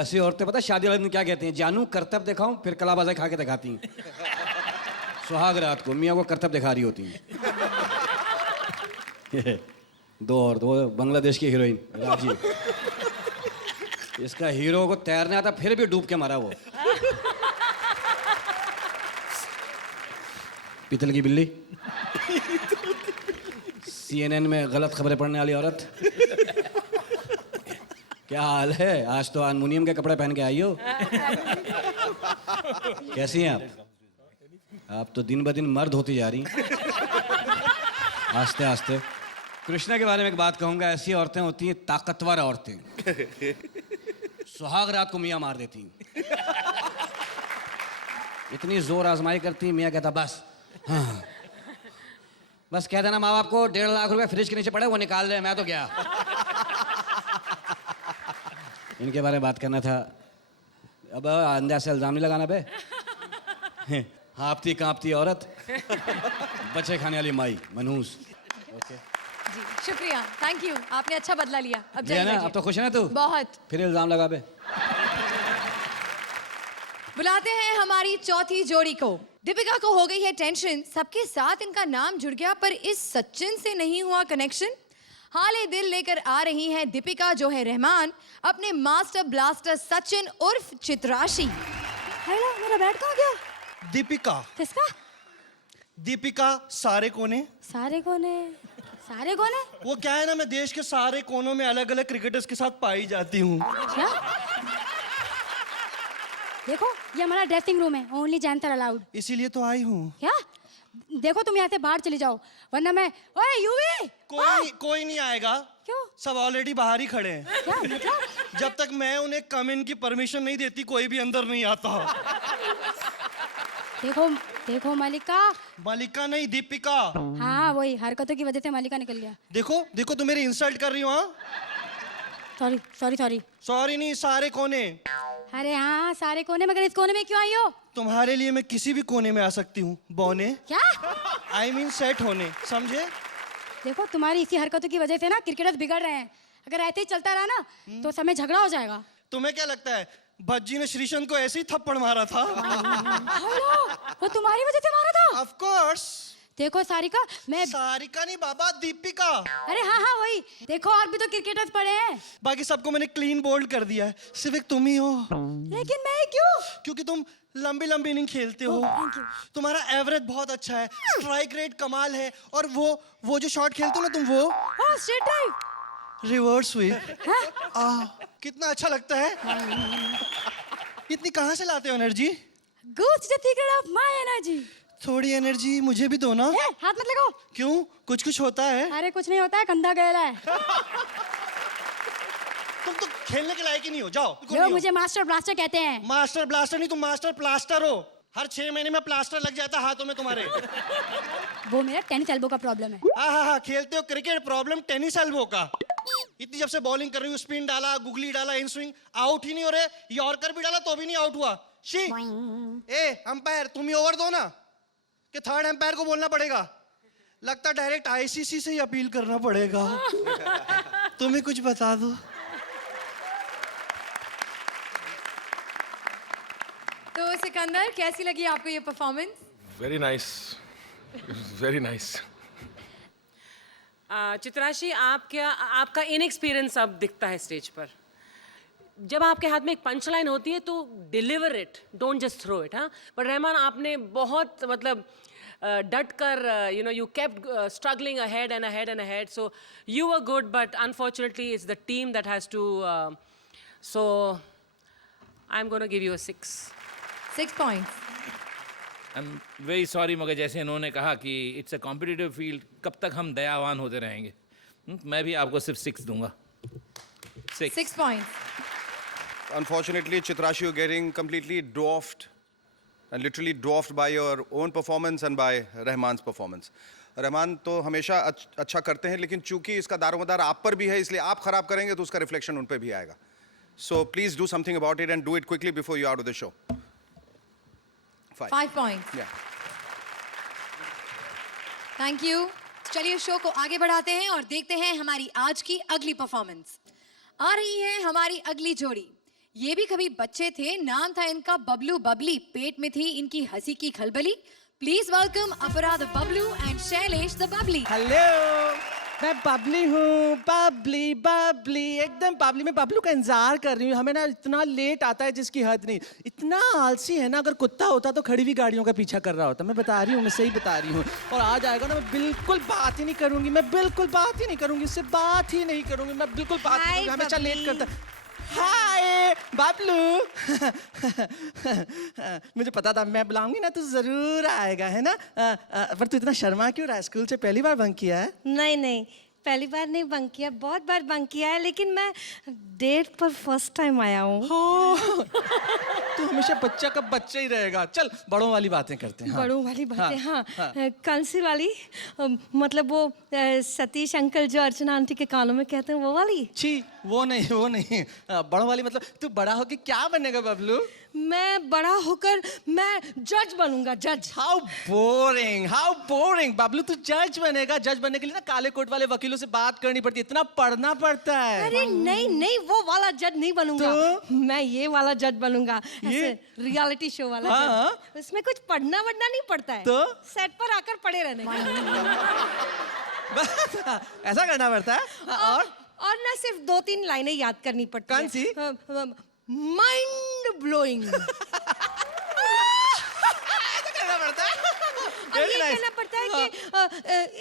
ऐसी औरतें पता है शादी वाले दिन क्या कहती हैं? जानू करतब दिखाऊं, फिर कलाबाजा खा के दिखाती हैं. सुहाग रात को मियाँ को करतब दिखा रही होती हैं. दो बांग्लादेश की हीरोइन राजी. इसका हीरो को तैरने आता फिर भी डूब के मारा वो. पीतल की बिल्ली. CNN में गलत खबरें पढ़ने वाली औरत. क्या हाल है? आज तो अल्मुनियम के कपड़े पहन के आई हो. कैसी हैं आप? आप तो दिन ब दिन मर्द होती जा रही. आस्ते आस्ते. कृष्णा के बारे में एक बात कहूंगा. ऐसी औरतें होती हैं ताकतवर औरतें. सुहाग रात को मियाँ मार देती हैं. इतनी जोर आजमाई करती हैं, मियाँ कहता बस. हाँ बस कह देना माँ बाप को 1.5 लाख रुपए फ्रिज के नीचे पड़े वो निकाल दे, मैं तो क्या. इनके बारे में बात करना था. अब अंदाज से इल्जाम नहीं लगाना बे. हाँपती कांपती औरत, बच्चे खाने वाली माई मनहूस. ओके जी शुक्रिया. Thank you. आपने अच्छा बदला लिया. अब ये है ना, अब तो खुश है ना तू? बहुत. फिर इल्जाम लगा बे. बुलाते हैं हमारी चौथी जोड़ी को. दीपिका को हो गई है टेंशन. सबके साथ इनका नाम जुड़ गया पर इस सचिन से नहीं हुआ कनेक्शन. हाले दिल लेकर आ रही हैं दीपिका जो है रहमान अपने मास्टर ब्लास्टर सचिन उर्फ चित्राशी. हेलो, मेरा बैट कहाँ गया? दीपिका. किसका? दीपिका सारे कोने. सारे कोने. सारे कोने? वो क्या है ना, मैं देश के सारे कोनों में अलग अलग क्रिकेटर्स के साथ पाई जाती हूँ. क्या? देखो ये हमारा ड्रेसिंग रूम है, ओनली जेंटर अलाउड. इसीलिए तो आई हूँ. क्या? देखो तुम यहाँ से बाहर चले जाओ, वरना मैं, ओए यूवी, कोई नहीं आएगा। क्यों? सब ऑलरेडी बाहर ही खड़े हैं। क्या मतलब? जब तक मैं उन्हें कम इन की परमिशन नहीं देती कोई भी अंदर नहीं आता। देखो देखो मलिका। मलिका नहीं, दीपिका। हाँ वही, हरकतों की वजह से मलिका निकल गया। देखो देखो, तुम मेरी इंसल्ट कर रही हो। हाँ सॉरी सॉरी सॉरी। सॉरी नहीं, सारे कोने। अरे हाँ सारे कोने, मगर इस कोने में क्यों आई हो? तुम्हारे लिए मैं किसी भी कोने में आ सकती हूँ, बौने। क्या? I mean सेट होने, समझे? देखो तुम्हारी इसी हरकतों की वजह से ना क्रिकेटर्स बिगड़ रहे हैं। अगर ऐसे ही चलता रहा ना तो समय झगड़ा हो जाएगा। तुम्हें क्या लगता है भज्जी ने श्रीशंत को ऐसे ही थप्पड़ मारा था? हेलो, वो तुम्हारी वजह से मारा था? Of course. देखो सारिका, मैं सारिका नहीं बाबा, दीपिका। अरे हाँ हाँ वही, देखो और भी तो क्रिकेटर्स पड़े हैं। बाकी सबको मैंने क्लीन बोल्ड कर दिया है, सिर्फ एक तुम ही हो। लेकिन मैं क्यों? क्योंकि तुम लंबी लंबी इनिंग खेलते हो। तुम्हारा एवरेज बहुत अच्छा है, स्ट्राइक रेट कमाल है, और वो जो शॉट खेलते हो ना तुम, वो स्ट्रेट ड्राइव, रिवर्स स्वीप। कितना अच्छा लगता है। इतनी कहाँ से लाते हो energy? Goose the secret of my energy। थोड़ी एनर्जी मुझे भी दो ना। हाथ मत लगाओ। क्यों, कुछ होता है? अरे कुछ नहीं होता है, कंधा गहरा है। तुम तो खेलने के लायक ही नहीं हो, जाओ। जो मुझे मास्टर ब्लास्टर कहते हैं। मास्टर ब्लास्टर नहीं, तुम मास्टर प्लास्टर हो। हर 6 महीने में प्लास्टर लग जाता है हाथों में तुम्हारे। वो मेरा टेनिस एल्बो का प्रॉब्लम है। हाँ, खेलते हो क्रिकेट, प्रॉब्लम टेनिस एल्बो का। इतनी जब से बॉलिंग कर रही हूँ, स्पिन डाला, गुगली डाला, इन स्विंग, आउट ही नहीं हो रहे। यॉर्कर भी डाला तो भी नहीं आउट हुआ। शी, ए अंपायर तुम ही ओवर दो ना, कि थर्ड अंपायर को बोलना पड़ेगा। लगता डायरेक्ट आईसीसी से ही अपील करना पड़ेगा। तुम्हें कुछ बता दो। तो सिकंदर, कैसी लगी आपको ये performance? Very nice, very nice. Chitrashi, आपका इनएक्सपीरियंस अब दिखता है स्टेज पर। जब आपके हाथ में एक पंच लाइन होती है तो deliver it, don't just throw it. हाँ, बट रहमान आपने बहुत मतलब डट कर, you kept struggling ahead and ahead and ahead, so you were good, but unfortunately it's the team that has to, so I'm going to give you a 6 points. I'm very sorry, मगर जैसे इन्होंने कहा कि इट्स अ कॉम्पिटिटिव फील्ड, कब तक हम दयावान होते रहेंगे? मैं भी आपको सिर्फ 6 दूंगा। 6 points. Unfortunately, Chitrashi, you're getting completely dwarfed and literally dwarfed by your own performance and by Rahman's performance. Rahman तो हमेशा अच्छा करते हैं, लेकिन चूंकि इसका दारोमदार आप पर भी है, इसलिए आप खराब करेंगे तो उसका रिफ्लेक्शन उन पर भी आएगा। So please do something about it and do it quickly before you're out of the show. 5 points. Yeah. Thank you. चलिए शो को आगे बढ़ाते हैं और देखते हैं हमारी आज की अगली परफॉर्मेंस। आ रही है हमारी अगली जोड़ी। ये भी कभी बच्चे थे, नाम था इनका बबलू बबली, पेट में थी इनकी हंसी की खलबली। प्लीज वेलकम अपराध Bablu and Shailesh the Babli. Hello, मैं बबली हूँ, बबली बबली, एकदम बबली। मैं बबलू का इंतजार कर रही हूँ। हमें ना इतना लेट आता है जिसकी हद नहीं। इतना आलसी है ना, अगर कुत्ता होता तो खड़ी हुई गाड़ियों का पीछा कर रहा होता। मैं बता रही हूँ, मैं सही बता रही हूँ। और आज आएगा ना, मैं बिल्कुल बात ही नहीं करूँगी, मैं बिल्कुल बात ही नहीं करूँगी, इससे बात ही नहीं करूँगी, मैं बिल्कुल बात नहीं करूँगी। हमेशा लेट करता। हाय बबलू। मुझे पता था मैं बुलाऊंगी ना तो जरूर आएगा, है ना? पर तू इतना शर्मा क्यों रहा है? स्कूल से पहली बार बंक किया है? नहीं नहीं, पहली बार नहीं बंक किया, बहुत बार बंक किया है, लेकिन मैं डेट पर फर्स्ट टाइम आया हूँ। तू हमेशा बच्चा का बच्चा ही रहेगा। चल बड़ों वाली बातें करते हैं। हाँ। बड़ों वाली बातें, हाँ, कौन सी वाली? मतलब वो सतीश अंकल जो अर्चना आंटी के कानों में कहते हैं, वो वाली? छी, वो नहीं। बड़ों वाली मतलब तू बड़ा होके क्या बनेगा बबलू? मैं बड़ा होकर मैं जज बनूंगा, जज। हाउ बोरिंग बबलू, तू जज बनेगा? जज बनने के लिए ना काले कोट वाले वकीलों से बात करनी पड़ती है, इतना पढ़ना पड़ता है। अरे नहीं, वो वाला जज नहीं बनूंगा। तो? मैं ये वाला जज बनूंगा, ऐसे रियलिटी शो वाला जज। उसमें कुछ पढ़ना वढ़ना नहीं पड़ता है, तो सेट पर आकर पड़े रहने का। ऐसा करना पड़ता है। और ना सिर्फ 2-3 लाइनें याद करनी पड़ती है। कौन सी? Mind blowing. और ये कहना पड़ता है कि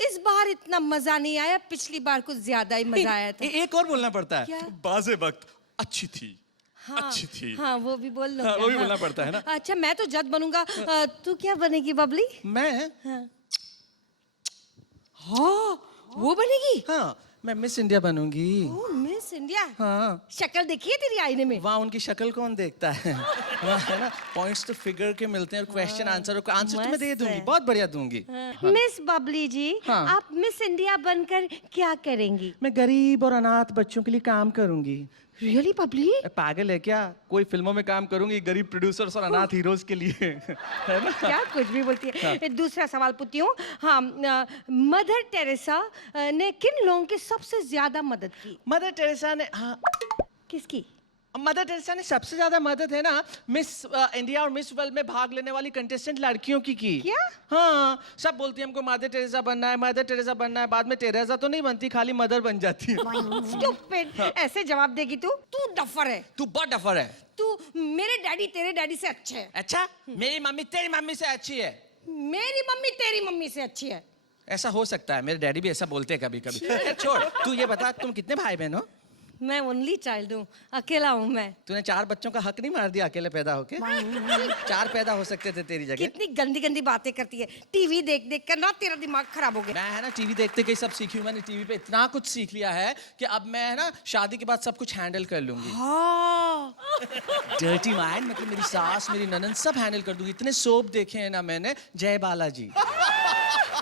इस बार इतना मजा नहीं आया, पिछली बार कुछ ज्यादा ही मजा आया था। एक और बोलना पड़ता है। क्या? बाज़े वक्त अच्छी थी। हाँ, अच्छी थी। हाँ, वो भी बोल लो। हाँ, वो भी बोलना पड़ता है ना। अच्छा, मैं तो जज बनूंगा, तू क्या बनेगी बबली? मैं हाँ वो बनेगी। हाँ मैं मिस इंडिया बनूंगी। ओह मिस इंडिया। हाँ शक्ल देखी है तेरी आईने में? वहाँ उनकी शक्ल कौन देखता है? वहाँ है ना पॉइंट्स तो फिगर के मिलते हैं और क्वेश्चन आंसर और आंसर तो मैं दे दूंगी, बहुत बढ़िया दूंगी। मिस बबली जी, हाँ। आप मिस इंडिया बनकर क्या करेंगी? मैं गरीब और अनाथ बच्चों के लिए काम करूंगी। रियली बबली? पागल है क्या? कोई फिल्मों में काम करूंगी गरीब प्रोड्यूसर्स और अनाथ हीरोज के लिए। है ना? क्या कुछ भी बोलती है। दूसरा सवाल पूछती हूँ। हाँ मदर टेरेसा ने किन लोगों की सबसे ज्यादा मदद की? मदर टेरेसा ने, हाँ किसकी? मदर टेरेसा ने सबसे ज्यादा मदद है ना मिस इंडिया और मिस वर्ल्ड में भाग लेने वाली कंटेस्टेंट लड़कियों की। क्या? हाँ सब बोलती है हमको मदर टेरेसा बनना है, मदर टेरेसा बनना है, बाद में टेरेसा तो नहीं बनती, खाली मदर बन जाती है। Stupid! ऐसे जवाब देगी तू? तू डफर है। तू बहुत डफर है। तू मेरे डैडी तेरे डैडी से अच्छे है। अच्छा मेरी मम्मी तेरी मम्मी से अच्छी है। मेरी मम्मी तेरी मम्मी से अच्छी है। ऐसा हो सकता है, मेरे डैडी भी ऐसा बोलते हैं कभी कभी। छोड़, तू ये बता तुम कितने भाई बहन हो? मैं ओनली चाइल्ड हूँ, अकेला हूँ मैं। तूने 4 बच्चों का हक नहीं मार दिया अकेले पैदा होके? 4 पैदा हो सकते थे तेरी जगह। कितनी गंदी गंदी बातें करती है। टीवी देख देख कर ना तेरा दिमाग खराब हो गया। मैं है ना टीवी देखते के सब सीखी हूँ, मैंने टीवी पे इतना कुछ सीख लिया है कि अब मैं है ना शादी के बाद सब कुछ हैंडल कर लूंगी। हाँ। डर्टी माइंड मतलब मेरी सास मेरी ननद सब हैंडल कर दूंगी। इतने सोप देखे हैं ना मैंने, जय बालाजी।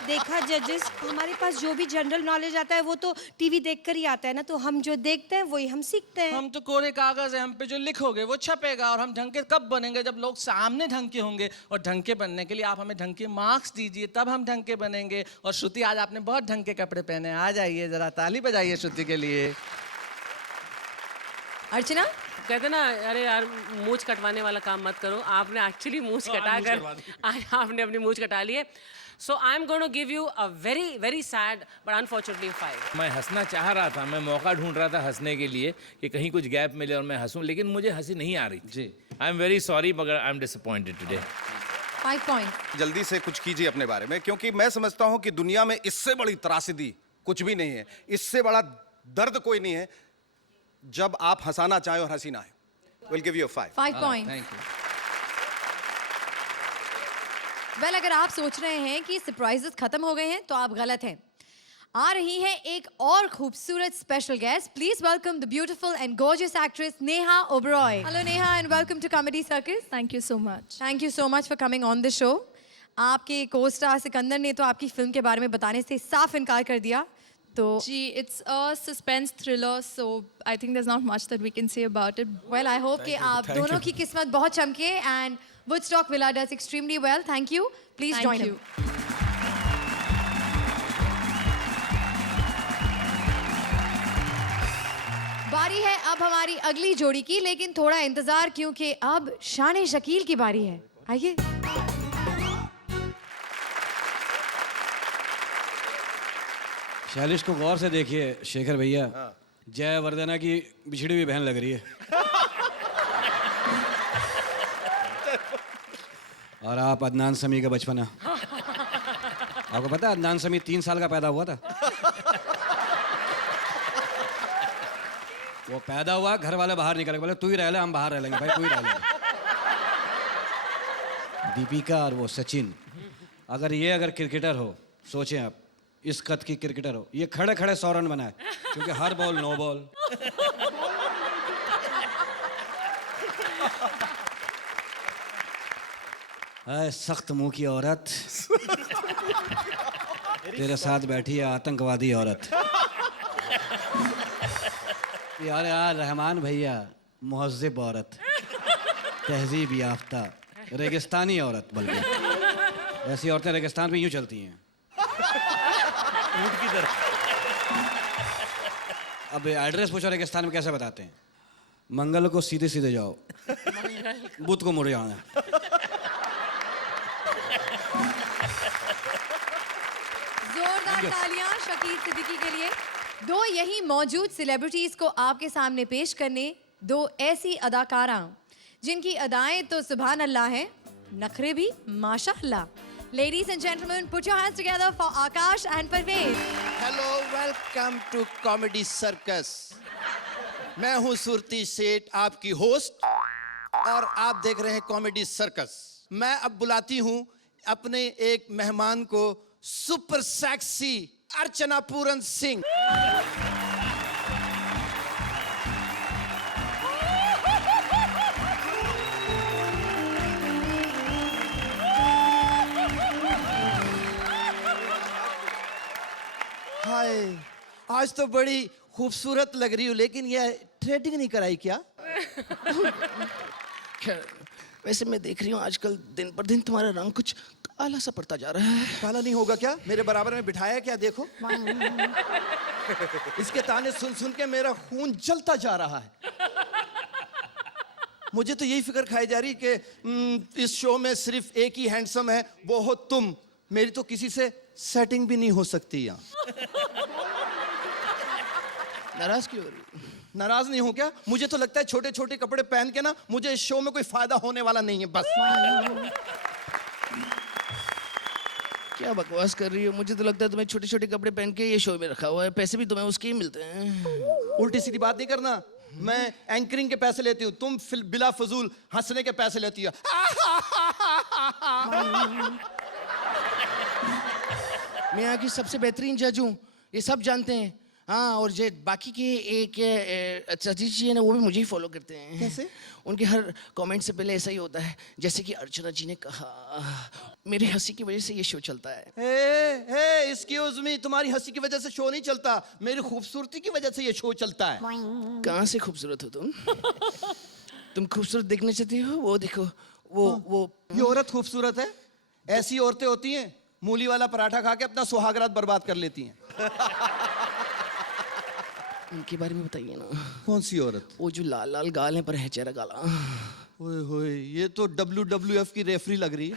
देखा जजेस, हमारे पास जो भी जनरल नॉलेज आता है वो तो टीवी देखकर ही आता है ना, तो हम जो देखते हैं वही हम सीखते हैं। हम तो कोरे कागज है, हम पे जो लिखोगे वो छपेगा। और हम ढंग के कब बनेंगे? जब लोग सामने ढंग के होंगे। और ढंग के बनने के लिए आप हमें ढंग के मार्क्स दीजिए, तब हम ढंग के बनेंगे। और श्रुति आज आपने बहुत ढंग के कपड़े पहने हैं, आ जाइए जरा ताली बजाइए श्रुति के लिए। अर्चना कहते ना अरे यार मूंछ कटवाने वाला काम मत करो, आपने एक्चुअली मूंछ कटा कर आज आपने अपनी मूंछ कटा ली है। So I'm going to give you a very very sad but unfortunately 5. मैं हंसना चाह रहा था, मैं मौका ढूंढ रहा था हंसने के लिए कि कहीं कुछ गैप मिले और मैं हंसूं, लेकिन मुझे हंसी नहीं आ रही थी। जी आई एम वेरी सॉरी मगर आई एम डिसअपॉइंटेड टुडे। 5 पॉइंट। जल्दी से कुछ कीजिए अपने बारे में, क्योंकि मैं समझता हूं कि दुनिया में इससे बड़ी त्रासदी कुछ भी नहीं है, इससे बड़ा दर्द कोई नहीं है जब आप हंसाना चाहें और हंसी ना आए। We'll give you a 5. 5 point. Thank you. Well अगर आप सोच रहे हैं कि सरप्राइजेस खत्म हो गए हैं तो आप गलत हैं। आ रही है एक और खूबसूरत special guest. Please welcome the beautiful and gorgeous actress Neha Oberoi. Hello Neha and welcome to comedy circus. Thank you so much. Thank you so much for coming on the show. आपके को स्टार सिकंदर ने तो आपकी फिल्म के बारे में बताने से साफ इनकार कर दिया। तो जी it's a suspense thriller, so I think there is not much that we can say about it. Well I hope कि आप दोनों की किस्मत बहुत चमके and Woodstock Villa does extremely well. Thank you. Please join him. बारी है अब हमारी अगली जोड़ी की, लेकिन थोड़ा इंतजार क्योंकि अब शान शकील की बारी है। आइए। शैलिश को गौर से देखिए शेखर भैया, जय वर्धना की बिछड़ी हुई बहन लग रही है। और आप अदनान समी का बचपना। आपको पता है अदनान समी 3 साल का पैदा हुआ था। वो पैदा हुआ, घर वाले बाहर निकल गए, बोले तू ही रह ले, हम बाहर रह लेंगे। भाई तू ही रह ले। दीपिका और वो सचिन, अगर क्रिकेटर हो, सोचें आप इस कद की क्रिकेटर हो, ये खड़े खड़े 100 रन बनाए, क्योंकि हर बॉल नो बॉल। सख्त मुंह की औरत, तेरे साथ बैठी है आतंकवादी औरत। यार यार रहमान भैया मुहज्जिब औरत, तहजीब याफ्ता रेगिस्तानी औरत। बल्कि ऐसी औरतें रेगिस्तान में यूं चलती हैं। अब एड्रेस पूछो रेगिस्तान में कैसे बताते हैं? मंगल को सीधे सीधे जाओ, बुध को मुड़ जाना। जोरदार तालियां शकील सिद्दीकी के लिए। 2 यही मौजूद सेलिब्रिटीज को आपके सामने पेश करने, 2 ऐसी अदाकारा जिनकी अदाएं तो सुभान अल्लाह हैं, नखरे भी माशाअल्लाह। Ladies and gentlemen, put your hands together for Akash and Parvez. Hello, welcome to comedy circus. मैं हूं सुरती सेठ, आपकी होस्ट, और आप देख रहे हैं कॉमेडी सर्कस। मैं अब बुलाती हूं अपने एक मेहमान को, सुपर सेक्सी अर्चना पूरन सिंह। हाय, आज तो बड़ी खूबसूरत लग रही हूँ, लेकिन ये थ्रेडिंग नहीं कराई क्या? खैर, वैसे मैं देख रही हूँ आजकल दिन पर दिन तुम्हारा रंग कुछ काला सा पड़ता जा रहा है। काला नहीं होगा क्या? मेरे बराबर में बिठाया क्या? देखो। इसके ताने सुन सुन के मेरा खून जलता जा रहा है। मुझे तो यही फिक्र खाई जा रही कि इस शो में सिर्फ एक ही हैंडसम है, वो हो तुम। मेरी तो किसी से सेटिंग भी नहीं हो सकती यहाँ। नाराज क्यों हो रही? नाराज नहीं हूं क्या? मुझे तो लगता है छोटे छोटे कपड़े पहन के ना मुझे इस शो में कोई फायदा होने वाला नहीं है, बस। क्या बकवास कर रही हो? मुझे तो लगता है तुम्हें छोटे छोटे कपड़े पहन के ये शो में रखा हुआ है, पैसे भी तुम्हें उसके ही मिलते हैं। उल्टी सीधी बात नहीं करना। मैं एंकरिंग के पैसे लेती हूँ, तुम बिला फजूल हंसने के पैसे लेती हो। मैं यहाँ की सबसे बेहतरीन जज हूँ, ये सब जानते हैं। हाँ, और जो बाकी के एक सतीश जी है ना, वो भी मुझे ही फॉलो करते हैं। कैसे? उनके हर कमेंट से पहले ऐसा ही होता है, जैसे कि अर्चना जी ने कहा, मेरी हंसी की वजह से ये शो चलता है। एक्सक्यूज मी, तुम्हारी हंसी की वजह से शो नहीं चलता, मेरी खूबसूरती की वजह से ये शो चलता है। कहाँ से खूबसूरत हो तुम? तुम खूबसूरत देखना चाहती हो? वो देखो, वो ये औरत खूबसूरत है। ऐसी औरतें होती हैं, मूली वाला पराठा खा के अपना सुहागरात बर्बाद कर लेती हैं। उनके बारे में बताइए ना। कौन सी औरत? वो जो लाल लाल गाल है पर है चेहरा काला। ओए होए, ये तो WWF की रेफरी लग रही है।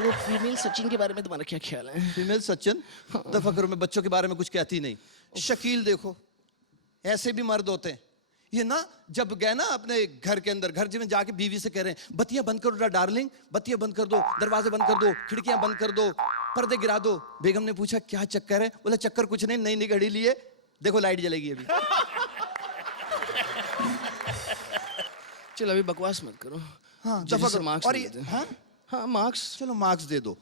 वो फीमेल सचिन के बारे में तुम्हारा क्या ख्याल है? फीमेल सचिन? दफा करो, मैं बच्चों के बारे में कुछ कहती नहीं। शकील देखो, ऐसे भी मर्द होते हैं। ये ना जब गए ना अपने घर के अंदर, घर में जाके बीवी से कह रहे हैं, बत्तियां बंद करो डार्लिंग, बत्तियां बंद कर दो, दरवाजे बंद कर दो, खिड़कियां बंद कर दो, पर्दे गिरा दो। बेगम ने पूछा क्या चक्कर है? बोला चक्कर कुछ नहीं, नई नई घड़ी लिए, देखो लाइट जलेगी अभी। चलो अभी बकवास मत करो। हाँ, दफा करो। मार्क्स और हाँ मार्क्स, चलो मार्क्स दे दो,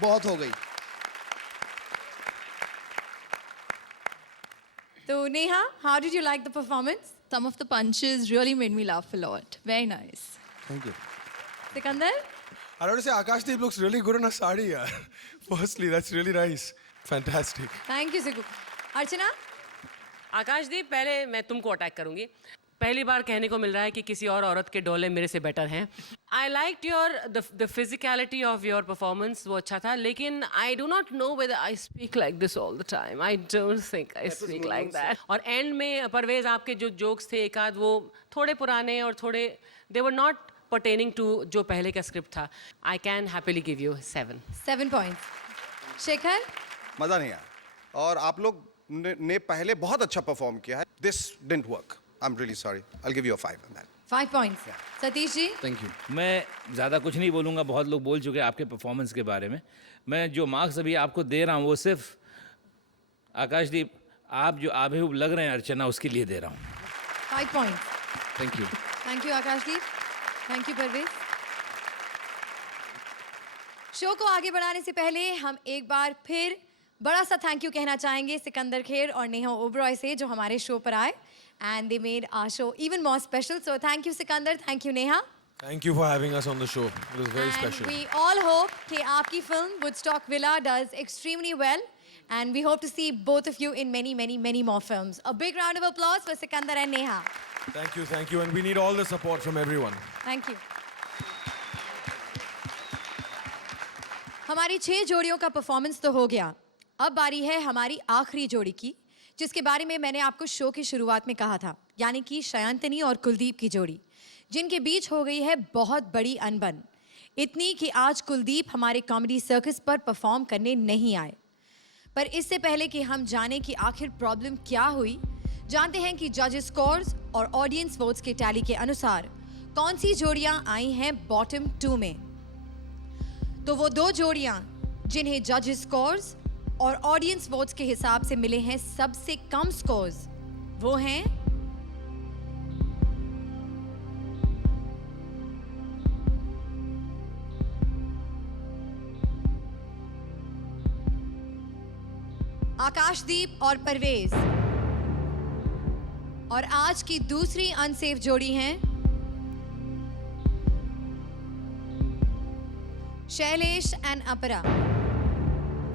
बहुत हो गई। So Neha, how did you like the performance? Some of the punches really made me laugh a lot. Very nice. Thank you. Sikandar? I want to say Akashdeep looks really good in a sari, yaar. Firstly, that's really nice. Fantastic. Thank you, Siku. Archana? आकाशदीप, पहले मैं तुमको अटैक करूंगी। पहली बार कहने को मिल रहा है कि किसी और औरत के डोले मेरे से बेटर हैं। I like your the physicality of your performance, वो अच्छा था, लेकिन I do not know whether I speak like this all the time. I don't think I speak like that. और एंड में परवेज आपके जो जोक्स थे, एक आध वो थोड़े पुराने और थोड़े, दे वर नॉट पर्टेनिंग टू जो पहले का स्क्रिप्ट था। I can happily give you 7 points. Shekhar? मज़ा नहीं आया, और आप लोग ने पहले बहुत अच्छा परफॉर्म किया है। This didn't work. I am really sorry. I will give you 5 on that. 5 points. Satish ji? Thank you. मैं ज़्यादा कुछ नहीं बोलूँगा, बहुत लोग बोल चुके हैं आपके परफॉर्मेंस के बारे में। मैं जो मार्क्स अभी आपको दे रहा हूँ वो सिर्फ आकाशदीप, आप जो आबेहूब लग रहे हैं अर्चना, उसके लिए दे रहा हूँ। 5 points. Thank you. Thank you Akashdeep. Thank you Parvez. Show को आगे बढ़ाने से पहले हम एक बार फिर बड़ा सा थैंक यू कहना चाहेंगे सिकंदर खेर और नेहा ओबरॉय से, जो हमारे शो पर आए and they made our show even more special. So thank you Sikandar, thank you Neha. Thank you for having us on the show. It was very And special. we all hope कि आपकी film Woodstock Villa does extremely well, and we hope to see both of you in many, many, many more films. A big round of applause for Sikandar and Neha. Thank you, and we need all the support from everyone. Thank you. हमारी 6 जोड़ियों का परफॉर्मेंस तो हो गया, अब बारी है हमारी आखिरी जोड़ी की, जिसके बारे में मैंने आपको शो की शुरुआत में कहा था, यानी कि शयंतनी और कुलदीप की जोड़ी, जिनके बीच हो गई है बहुत बड़ी अनबन। इतनी कि आज कुलदीप हमारे कॉमेडी सर्कस पर परफॉर्म करने नहीं आए। पर इससे पहले कि हम जाने कि आखिर प्रॉब्लम क्या हुई, जानते हैं कि जजेस स्कोर्स और ऑडियंस वोट्स के टैली के अनुसार कौन सी जोड़ियां आई हैं बॉटम 2 में। तो वो 2 जोड़ियां जिन्हें जजेस स्कोर्स और ऑडियंस वोट्स के हिसाब से मिले हैं सबसे कम स्कोर्स, वो हैं आकाशदीप और परवेज। और आज की दूसरी अनसेफ जोड़ी हैं शैलेश एंड अपरा।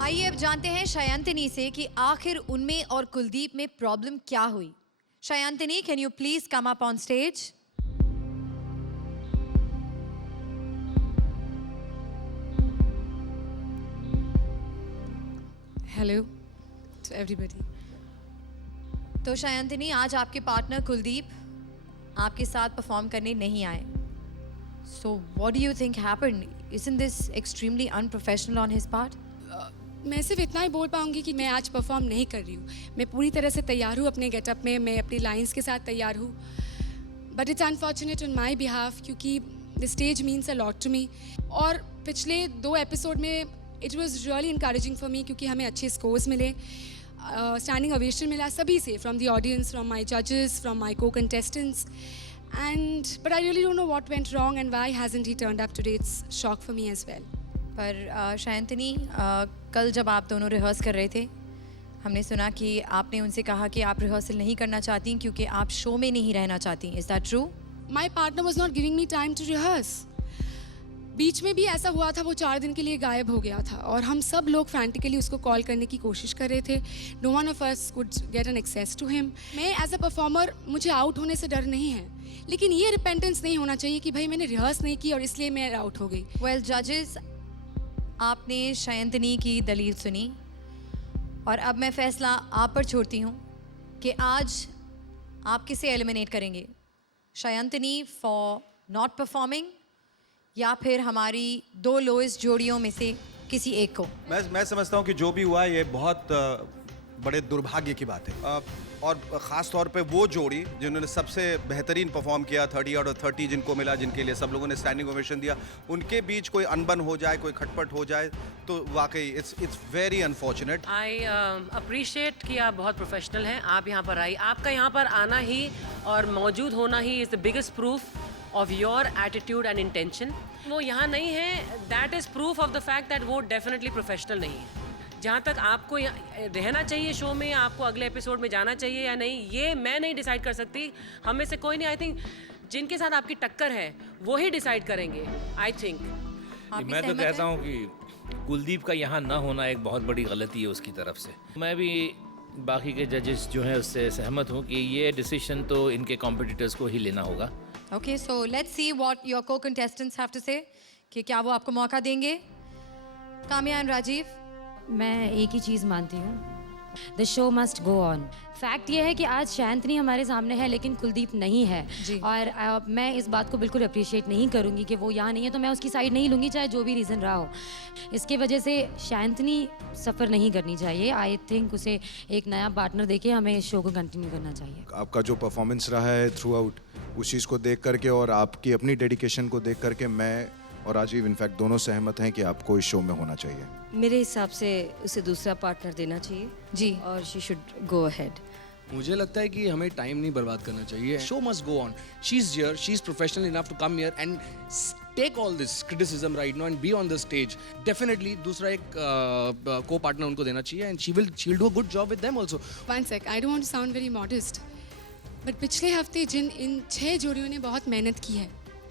आइए अब जानते हैं शयंतनी से कि आखिर उनमें और कुलदीप में प्रॉब्लम क्या हुई। Shayantani, can you please come up on stage? Hello to everybody. तो शयंतनी, आज आपके पार्टनर कुलदीप आपके साथ परफॉर्म करने नहीं आए। So what do you think happened? Isn't this extremely unprofessional on his part? मैं सिर्फ इतना ही बोल पाऊंगी कि मैं आज परफॉर्म नहीं कर रही हूँ। मैं पूरी तरह से तैयार हूँ अपने गेटअप में, मैं अपनी लाइंस के साथ तैयार हूँ। But it's unfortunate on my behalf क्योंकि the stage means a lot to me. और पिछले 2 एपिसोड में it was really encouraging for me क्योंकि हमें अच्छे स्कोर्स मिले, स्टैंडिंग ओवेशन मिला सभी से, from the audience, from my जजेस, from my co contestants. And but I really don't know what went wrong and why hasn't he turned up today. It's shock for me as well. पर शयंतनी, कल जब आप दोनों रिहर्स कर रहे थे, हमने सुना कि आपने उनसे कहा कि आप रिहर्सल नहीं करना चाहती क्योंकि आप शो में नहीं रहना चाहती। Is that true? My partner was not giving me time to rehearse. बीच में भी ऐसा हुआ था, वो 4 दिन के लिए गायब हो गया था और हम सब लोग फ्रैंटिकली उसको कॉल करने की कोशिश कर रहे थे। No one of us could get an access to him. मैं एज अ परफॉर्मर, मुझे आउट होने से डर नहीं है, लेकिन ये रिपेंटेंस नहीं होना चाहिए कि भाई मैंने रिहर्स नहीं की और इसलिए मैं आउट हो गई। वेल जजेस, आपने शयंतनी की दलील सुनी और अब मैं फैसला आप पर छोड़ती हूँ कि आज आप किसे एलिमिनेट करेंगे, शयंतनी फॉर नॉट परफॉर्मिंग या फिर हमारी 2 लोएस्ट जोड़ियों में से किसी एक को? मैं समझता हूँ कि जो भी हुआ ये बहुत बड़े दुर्भाग्य की बात है, और ख़ास तौर पे वो जोड़ी जिन्होंने सबसे बेहतरीन परफॉर्म किया, 30 आउट ऑफ 30 जिनको मिला, जिनके लिए सब लोगों ने स्टैंडिंग ओवेशन दिया, उनके बीच कोई अनबन हो जाए, कोई खटपट हो जाए तो वाकई it's very unfortunate. I appreciate कि आप बहुत प्रोफेशनल हैं। आप यहाँ पर आई, आपका यहाँ पर आना ही और मौजूद होना he is the biggest proof of your attitude and intention. वो यहाँ नहीं है, that is proof of the fact that वो डेफिनेटली प्रोफेशनल नहीं है। जहाँ तक आपको रहना चाहिए शो में, आपको अगले एपिसोड में जाना चाहिए या नहीं, ये मैं नहीं डिसाइड कर सकती। हम में से कोई नहीं। आई थिंक जिनके साथ आपकी टक्कर है वो ही डिसाइड करेंगे। आई थिंक मैं तो कहता हूँ कि कुलदीप का यहाँ ना होना एक बहुत बड़ी गलती है उसकी तरफ से। मैं भी बाकी के जजेस जो हैं उससे सहमत हूँ कि ये डिसीजन तो इनके कॉम्पिटिटर्स को ही लेना होगा। Okay, so let's see what your को कंटेस्टेंट्स हैव टू से कि क्या वो आपको मौका देंगे। काम्या एंड राजीव। मैं एक ही चीज़ मानती हूँ, the show must go on. Fact ये है कि आज शयंतनी हमारे सामने है लेकिन कुलदीप नहीं है जी। और मैं इस बात को बिल्कुल अप्रिशिएट नहीं करूँगी कि वो यहाँ नहीं है, तो मैं उसकी साइड नहीं लूँगी चाहे जो भी रीज़न रहा हो। इसके वजह से शयंतनी सफ़र नहीं करनी चाहिए। आई थिंक उसे एक नया पार्टनर देके हमें इस शो को कंटिन्यू करना चाहिए। आपका जो परफॉर्मेंस रहा है थ्रू आउट, उस चीज़ को देख करके और आपकी अपनी डेडिकेशन को देख करके मैं और राजीव इनफैक्ट दोनों सहमत हैं कि आपको इस शो में होना चाहिए। मेरे हिसाब से उसे दूसरा पार्टनर देना चाहिए जी, और शी शुड गो अहेड। मुझे लगता है कि हमें टाइम नहीं बर्बाद करना चाहिए। Show must go on. She is here, she is professional enough to come here and take all this criticism right now and be on the stage. Definitely दूसरा एक को पार्टनर उनको देना चाहिए and she will do a good job with them also. One sec, I don't want to sound very modest, but पिछले हफ्ते इन 6 जोड़ियों ने बहुत मेहनत की है,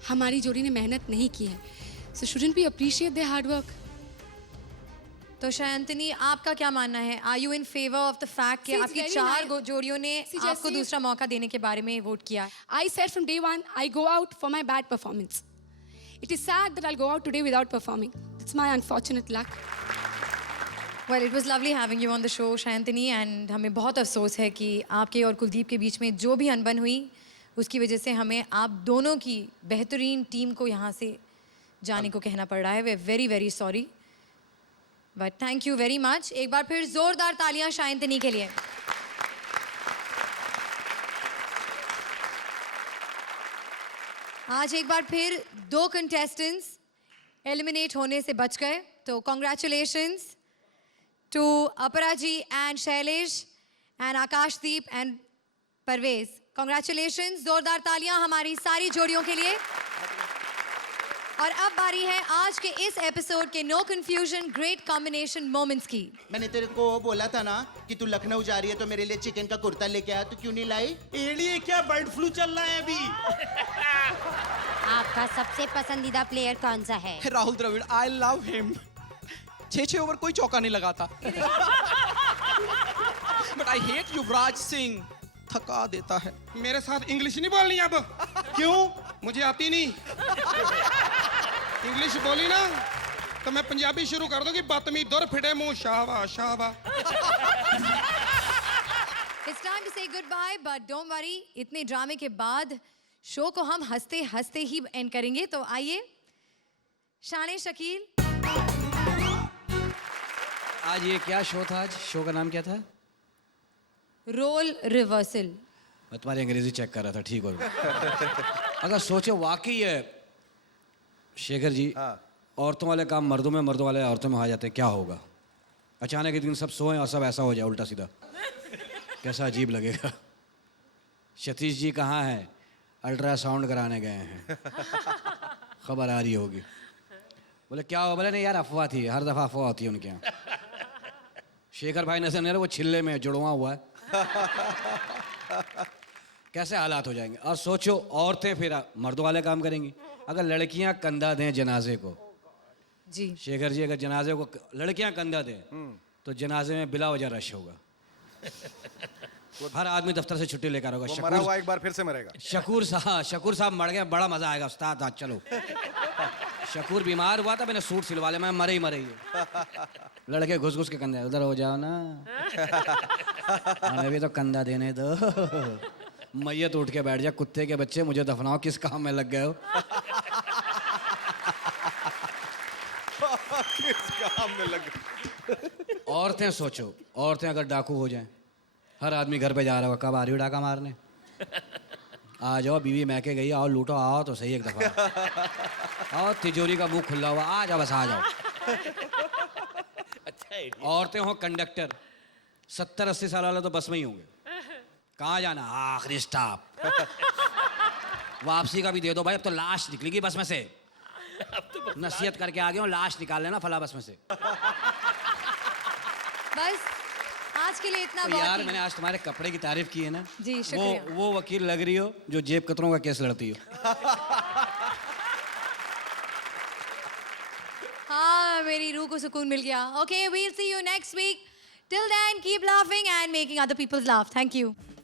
हमारी जोड़ी ने मेहनत नहीं की है। So shouldn't we appreciate their hard work? तो शयंतनी, आपका क्या मानना है? Are you in favor of the fact कि आपकी 4 जोड़ियों ने आपको दूसरा मौका देने के बारे में वोट किया? I said from day one, I go out for my bad performance. It is sad that I'll go out today without performing. It's my unfortunate luck. Well, it was lovely having you on the show, शयंतनी, and हमें बहुत अफसोस है कि आपके और कुलदीप के बीच में जो भी अनबन हुई उसकी वजह से हमें आप दोनों की बेहतरीन टीम को यहाँ से जाने को कहना पड़ रहा है। वे very very sorry, but thank you very much. एक बार फिर जोरदार तालियां शयंतनी के लिए। आज एक बार फिर 2 कंटेस्टेंट्स एलिमिनेट होने से बच गए, तो congratulations to Apara ji and Shailesh and Akashdeep and Parvez. Congratulations, जोरदार तालियां हमारी सारी जोड़ियों के लिए। और अब बारी है आज के इस एपिसोड के no confusion great combination moments की। मैंने तेरे को बोला था ना कि तू लखनऊ जा रही है तो मेरे लिए चिकन का कुर्ता लेके आया, तो क्यों नहीं लाई? एड़िए क्या बर्ड फ्लू चल रहा है अभी? आपका सबसे पसंदीदा प्लेयर कौन सा है? Rahul Dravid, I love him. 6 over कोई चौका नहीं लगाता। But I hate Yuvraj Singh, थका देता है। मेरे साथ इंग्लिश नहीं बोलनी अब। क्यों? मुझे आती नहीं। इंग्लिश बोली ना तो मैं पंजाबी शुरू कर दूंगी। बदतमीज दुर फिटे मुंह शाहबा शाहबा। It's time to say goodbye, but don't worry, इतने ड्रामे के बाद शो को हम हंसते हंसते ही एंड करेंगे। तो आइए, शान शकील। आज ये क्या शो था? आज शो का नाम क्या था? Role reversal. मैं तुम्हारी अंग्रेजी चेक कर रहा था, ठीक हो गया। अगर सोचो वाकई है शेखर जी, औरतों वाले काम मर्दों में, मर्दों वाले औरतों में आ जाते, क्या होगा? अचानक एक दिन सब सोए और सब ऐसा हो जाए उल्टा सीधा, कैसा अजीब लगेगा। सतीश जी कहाँ हैं? अल्ट्रासाउंड कराने गए हैं, खबर आ रही होगी। बोले क्या हो? बोले नहीं यार अफवाह थी, हर दफ़ा अफवाह होती है उनके यहाँ। शेखर भाई नजर नहीं आ रहा, वो छिल्ले में जुड़वा हुआ है। कैसे हालात हो जाएंगे। और सोचो औरतें फिर मर्दों वाले काम करेंगी। अगर लड़कियां कंधा दें जनाजे को, जी शेखर जी, अगर जनाजे को लड़कियां कंधा दें तो जनाजे में बिला वजह रश होगा। हर आदमी दफ्तर से छुट्टी लेकर होगा। वो मरा हुआ एक बार फिर से मरेगा। शकूर साहब मर गए, बड़ा मजा आएगा उस्ताद। आज चलो। शकूर बीमार हुआ था, मैंने सूट सिलवा लिया, मैं मरे ही लड़के घुस घुस के कंधे, उधर हो जाओ ना, हमें भी तो कंधा देने दो। मैयत उठ के बैठ जा, कुत्ते के बच्चे, मुझे दफनाओ, किस काम में लग गए हो? किस काम में लग गए? औरतें सोचो, औरतें अगर डाकू हो जाएं, हर आदमी घर पे जा रहा होगा, कब आ रही हो डाका मारने? आ जाओ, बीवी मैके गई, आओ लूटो, आओ तो सही एक दफा। आओ, तिजोरी का मुंह खुला हुआ, आ जाओ, बस आ जाओ। औरतें हो कंडक्टर, 70-80 साल वाले तो बस में ही होंगे। कहाँ जाना? आखिरी स्टॉप। वापसी का भी दे दो भाई, अब तो लाश निकलेगी बस में से। नसीहत करके आ गए हो, लाश निकाल लेना फला बस में से। बस आज के लिए इतना तो बहुत यार ही। मैंने आज तुम्हारे कपड़े की तारीफ की है ना। जी शुक्रिया। वो वकील लग रही हो जो जेब कतरों का केस लड़ती हो। हाँ, मेरी रूह को सुकून मिल गया। Okay, we'll see you next week. Till then, keep laughing and making other people laugh. Thank you.